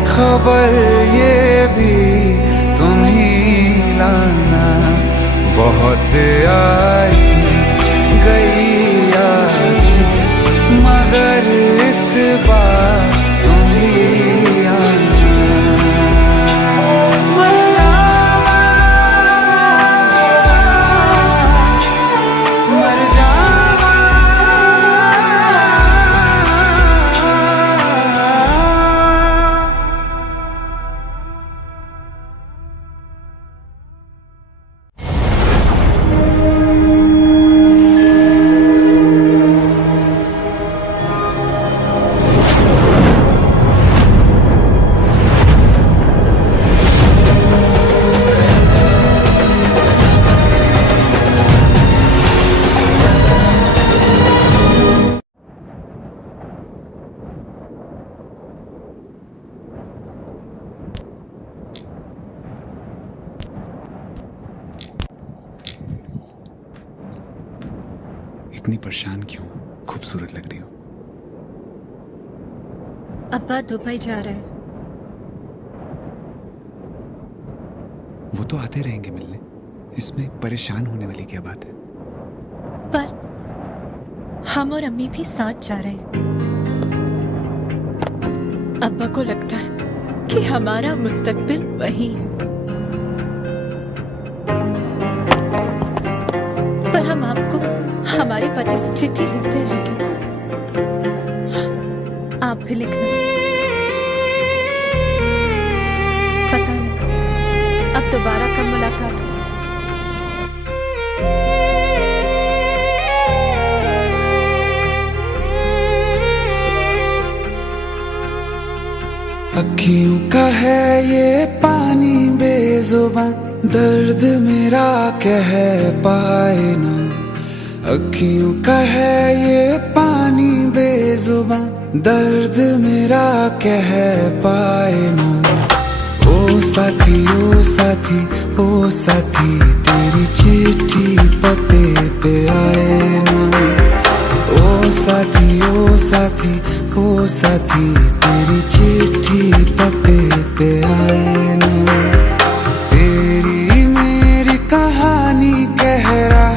खबर ये भी तुम ही लाना, बहुत आई गई यादें मगर इस बार तुम ही आना। मर जावा, मर जावा, इतनी परेशान क्यों? खूबसूरत लग रही हो। अब्बा दुबई जा रहा है। वो तो आते रहेंगे मिलने, इसमें परेशान होने वाली क्या बात है? पर हम और अम्मी भी साथ जा रहे हैं। अब्बा को लगता है कि हमारा मुस्तकबिल वही है, पर हम आपको हमारे पते से चिट्ठी लिखते रहेंगे, आप भी लिखना। पता नहीं अब दोबारा कब मुलाकात हो। अखियों का है ये पानी बेजुबान, दर्द मेरा कह पाए ना। अखियों का है ये पानी बेजुबान, दर्द मेरा कह पाए ना। ओ साथी ओ साथी तेरी चिट्ठी पते पे आए ना। ओ साथी ओ साथी ओ साथी तेरी चिट्ठी पते पे आए ना। तेरी मेरी कहानी कह रहा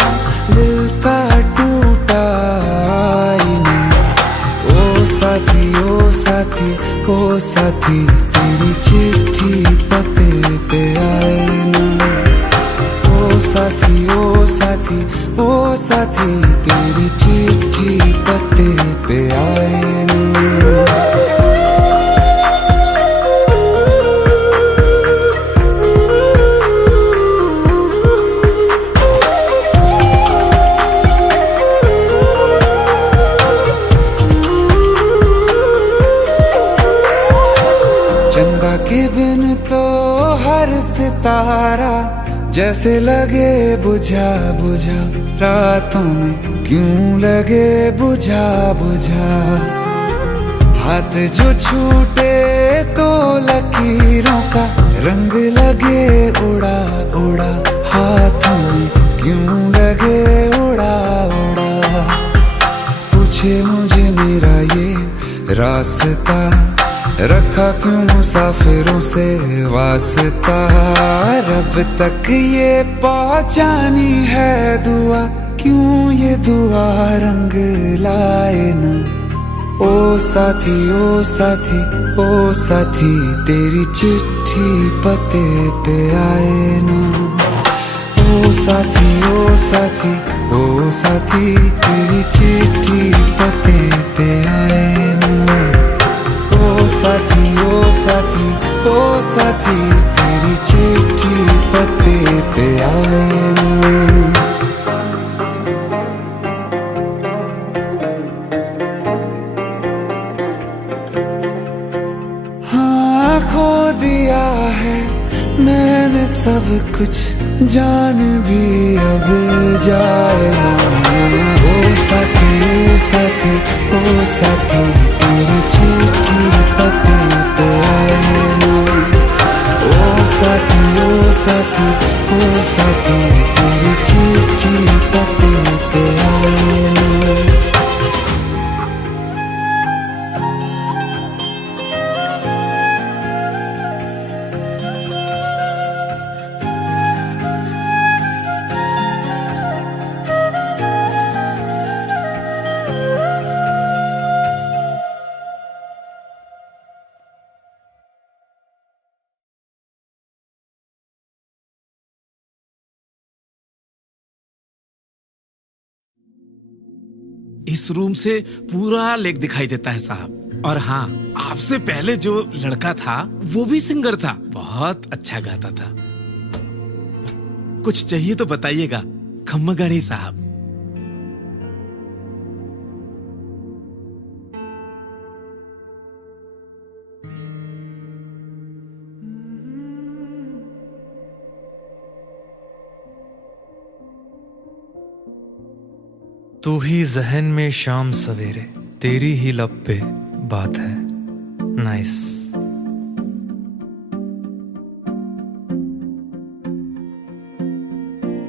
दिल का टूटा आईना। ओ साथी ओ साथी ओ साथी तेरी चिट्ठी पते पे आए ना। ओ साथी ओ साथी ओ साथी तेरी चिट्ठी पते पे आए ना। चंदा के बिन तो हर सितारा जैसे लगे बुझा बुझा, रातों में क्यों लगे बुझा बुझा। हाथ जो छूटे तो लकीरों का रंग लगे उड़ा उड़ा, हाथों में क्यों लगे उड़ा उड़ा। पूछे मुझे मेरा ये रास्ता, रखा क्यों मुसाफिरों से वास्ता। रब तक ये पहुंचानी है दुआ, क्यों ये दुआ रंग लाए ना। ओ साथी ओ साथी ओ साथी तेरी चिट्ठी पते पे आए ना। ओ साथी ओ साथी ओ साथी तेरी चिट्ठी पते पे आए ना। ओ साथी ओ साथी ओ साथी तेरी चिट्ठी पते पे आए ना। हाँ खो दिया है मैंने सब कुछ, जान भी अब जाए ना। ओ साथी ओ साथी ओ साथी तेरी चिट्ठी पते पे आए ना। ओ साथी ओ साथी ओ साथी तेरी चिट्ठी पते पे आए ना। इस रूम से पूरा लेक दिखाई देता है साहब। और हाँ, आपसे पहले जो लड़का था वो भी सिंगर था, बहुत अच्छा गाता था। कुछ चाहिए तो बताइएगा खम्मगणी साहब। तू ही जहन में शाम सवेरे, तेरी ही लब पे बात है। नाइस।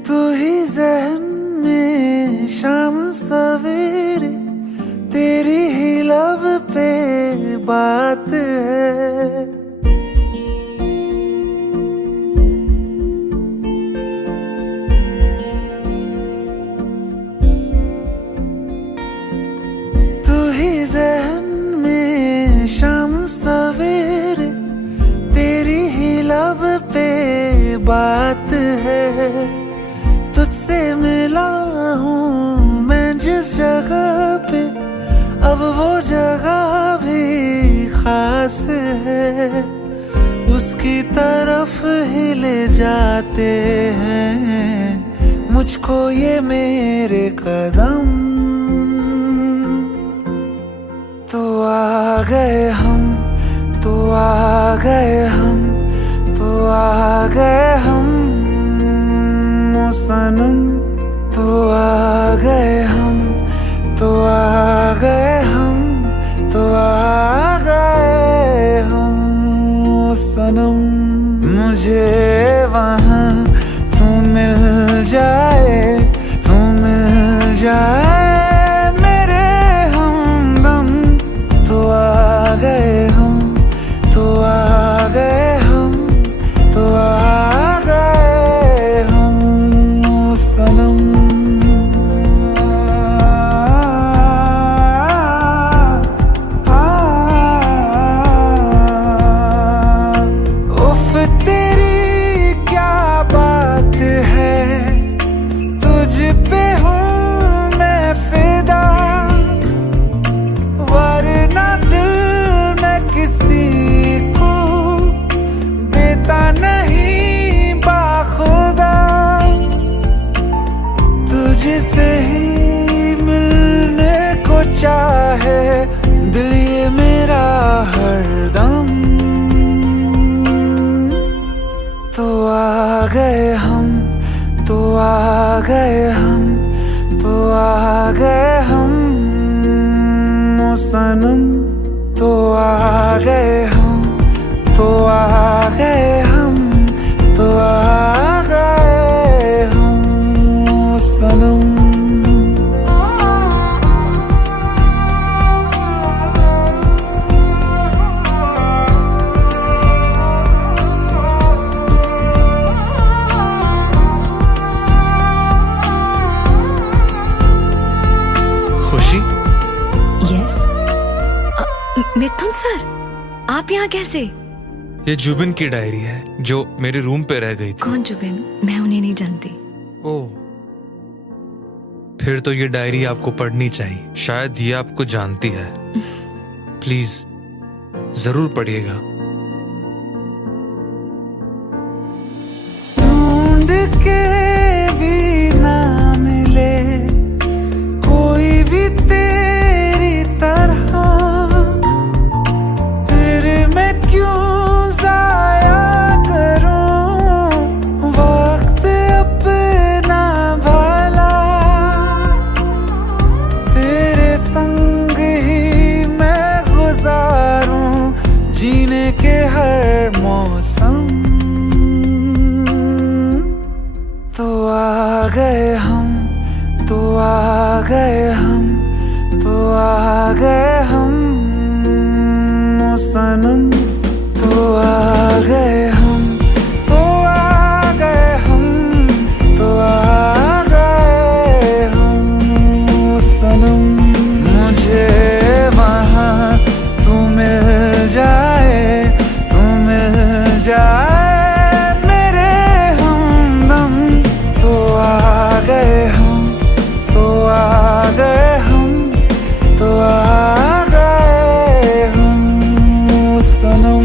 तू ही जहन में शाम सवेरे, तेरी ही लब पे बात है। जहन में शाम सवेरे, तेरी ही लब पे बात है। तुझसे मिला हूँ मैं जिस जगह पे, अब वो जगह भी खास है। उसकी तरफ ही ले जाते हैं मुझको ये मेरे कदम। तो आ गए हम, तो आ गए हम, तो आ गए हम ओ सनम। तो आ गए हम, तो आ गए हम, तो आ गए हम ओ सनम। मुझे वहाँ तुझसे ही मिलने को चाहे दिल ये मेरा हरदम। तो आ गए हम, तो आ गए हम, तो आ गए हम ओ सनम। तो आ गए हम, तो आ गए हम, तो आ गए हम ओ सनम। खुशी? यस। मिथुन सर, आप यहाँ कैसे? ये जुबिन की डायरी है जो मेरे रूम पे रह गई थी। कौन जुबिन? मैं उन्हें नहीं जानती। ओह, फिर तो ये डायरी आपको पढ़नी चाहिए, शायद ये आपको जानती है। प्लीज जरूर पढ़िएगा। ढूंढ के भी ना मिले कोई भी तेरी तरह, फिर मैं क्यों जाया करूं वक्त अपना भला। तेरे संग ही मैं गुजारूं जीने के हर मौसम। तो आ गए हम, तो आ गए हम, तो आ गए हम ओ सनम। तो आ गए हम, तो आ गए हम, तो आ गए हम ओ सनम। मुझे वहाँ तू मिल जाए, तू मिल जाए मेरे हमदम। तो आ गए हम, तो आ गए हम, तो आ गए हम ओ सनम।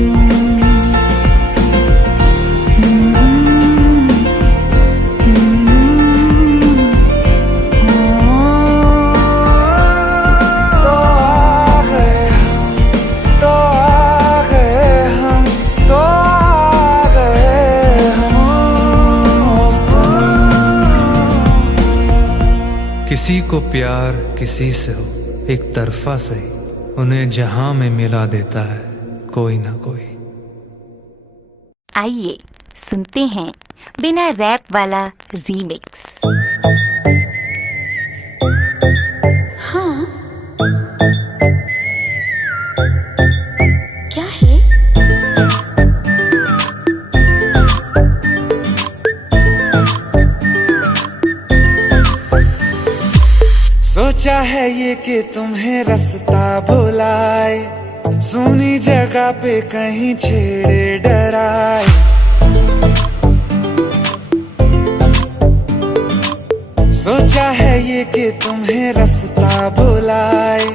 तो आ गए हम, तो आ गए हम, तो आ गए हम ओ सनम। किसी को प्यार किसी से हो, एक तरफा सही, उन्हें जहां में मिला देता है कोई ना कोई। आइए सुनते हैं बिना रैप वाला रीमिक्स। हाँ, क्या है? सोचा है ये कि तुम्हें रास्ता भुलाए, सुनी जगह पे कहीं छेड़े डराए। सोचा है ये कि तुम्हें रास्ता भुलाए,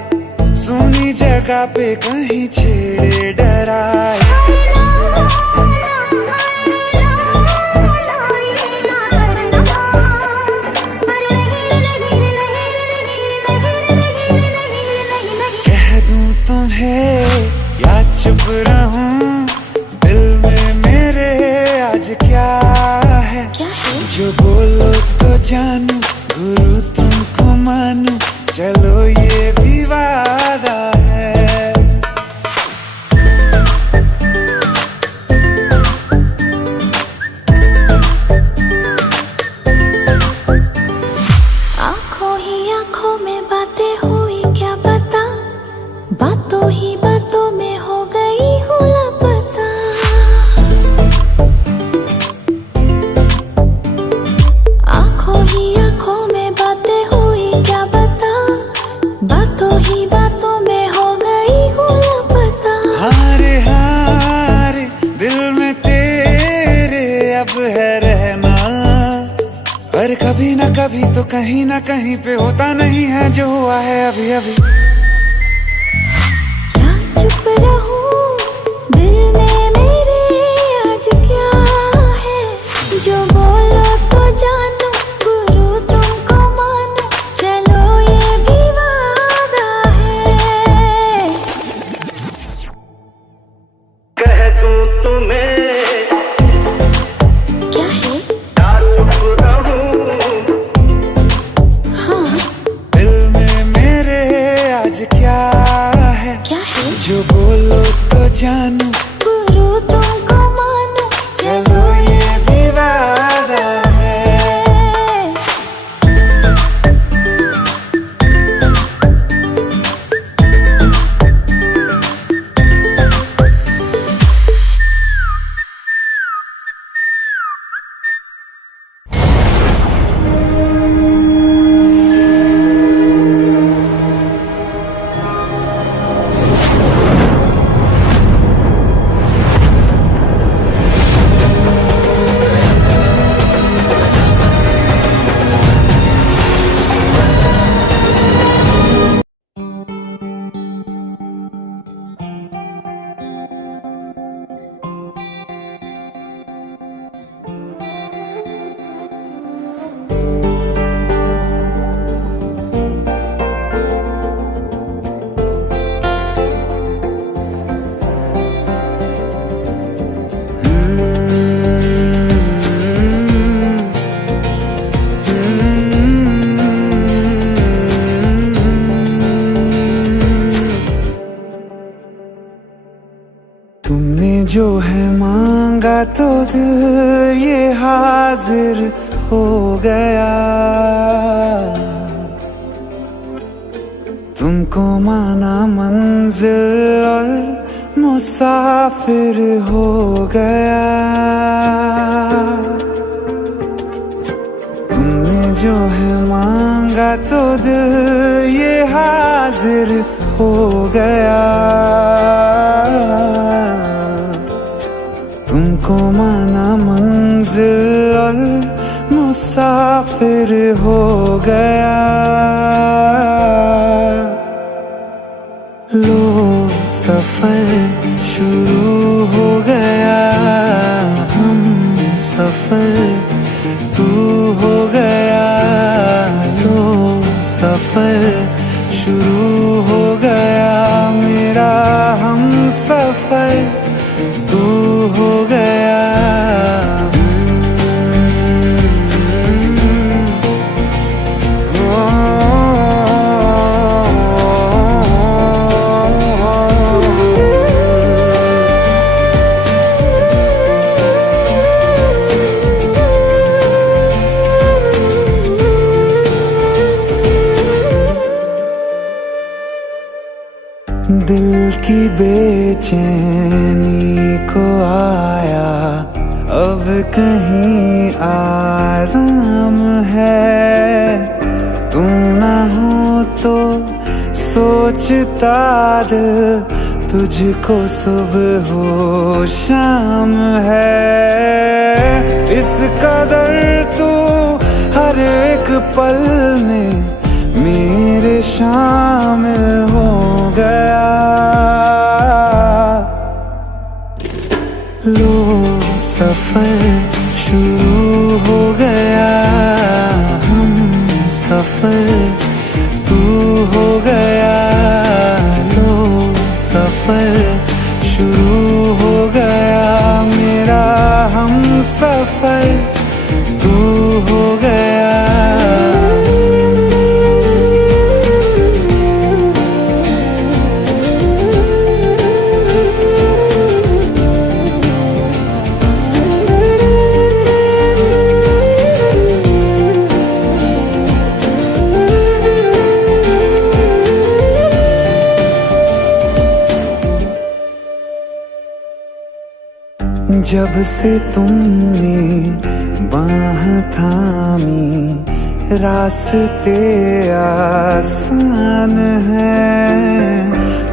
सुनी जगह पे कहीं छेड़े डराए। या चुप रहूं दिल में मेरे आज क्या है? जो बोलो तो जानू, गुरु तुमको मानू, चलो ये भी वादा है। आंखों ही आंखों में बातें हुई क्या पता, बातों ही बातों में हो गई हूँ लापता। आंखों ही आंखों में बातें हुई क्या पता, बातों ही बातों में हो गई हूँ लापता। हारे हारे दिल में तेरे अब है रहना, पर कभी ना कभी तो कहीं ना कहीं पे होता नहीं है जो हुआ है अभी अभी। चुप रहूं दिल में मेरे आज क्या है? जो बोलो तो जानू, गुरु तुमको मानू, जो है मांगा तो दिल ये हाजिर हो गया। तुमको माना मंजिल और मुसाफिर हो गया। तुमने जो है मांगा तो दिल ये हाजिर हो गया। तुमको माना मंजिल और मुसाफिर हो गया। लो सफर शुरू हो गया, हम सफर तू हो गया। लो सफर शुरू हो गया, मेरा हम सफर तू हो गया। दिल की बेचैनी को आया अब कहीं आराम है। तू ना हो तो सोचता दिल तुझको सुबह हो शाम है। इस कदर तू हर एक पल में मेरे शामिल हो गया। लो सफर शुरू हो गया, हम सफर तू हो गया। लो सफर शुरू हो गया, मेरा हम सफर तू हो गया। जब से तुमने बाह थामी रास्ते आसान है।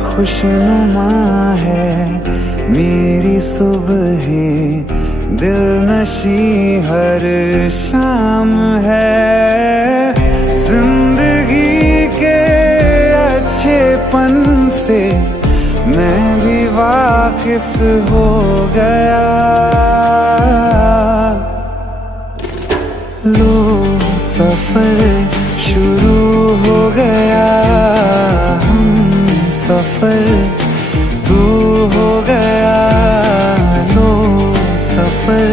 खुशनुमा है मेरी सुबह, दिल नशी हर शाम है। जिंदगी के अच्छेपन से मैं भी वाकिफ हो गया। लो सफर शुरू हो गया, हम सफर तू हो गया। लो सफर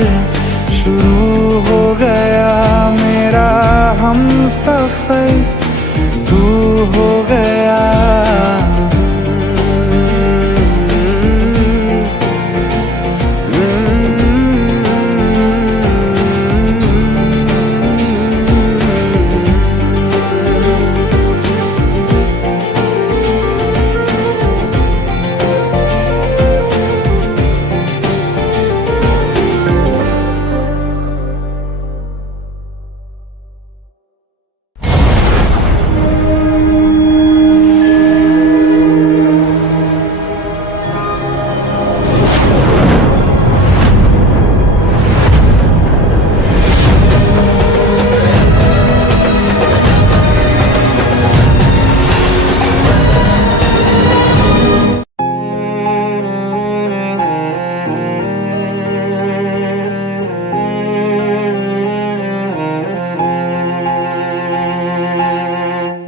शुरू हो गया, मेरा हम सफर तू हो गया।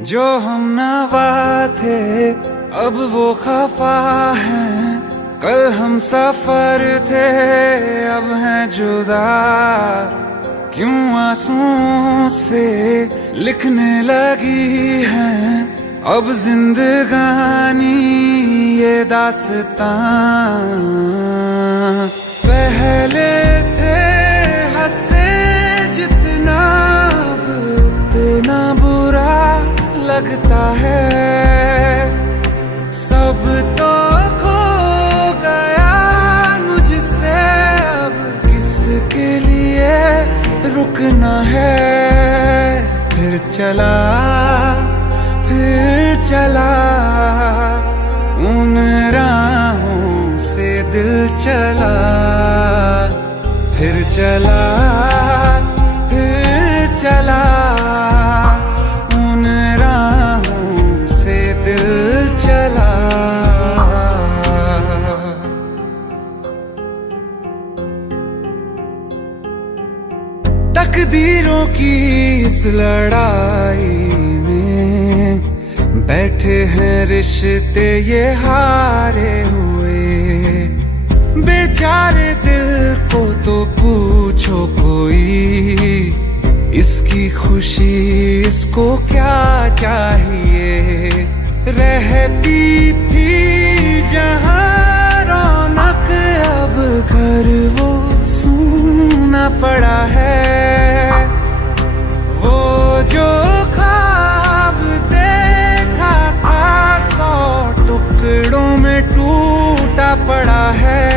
जो हम नवा थे अब वो खफा हैं, कल हम सफर थे अब हैं जुदा। क्यों आंसुओं से लिखने लगी हैं अब जिंदगानी ये दास्तां पहले थे हंसे जितना अब उतना बुरा लगता है। सब तो खो गया मुझसे, अब किसके लिए रुकना है। फिर चला उन राहों से दिल चला। फिर चला उन राहों से दिल चला। तकदीरों की इस लड़ाई में बैठे हैं रिश्ते ये हारे हुए। बेचारे दिल को तो पूछो कोई, इसकी खुशी इसको क्या चाहिए। रहती थी जहां रौनक, अब घर वो सूना पड़ा है। वो जो ख्वाब देखा था 100 टुकड़ों में टूटा पड़ा है।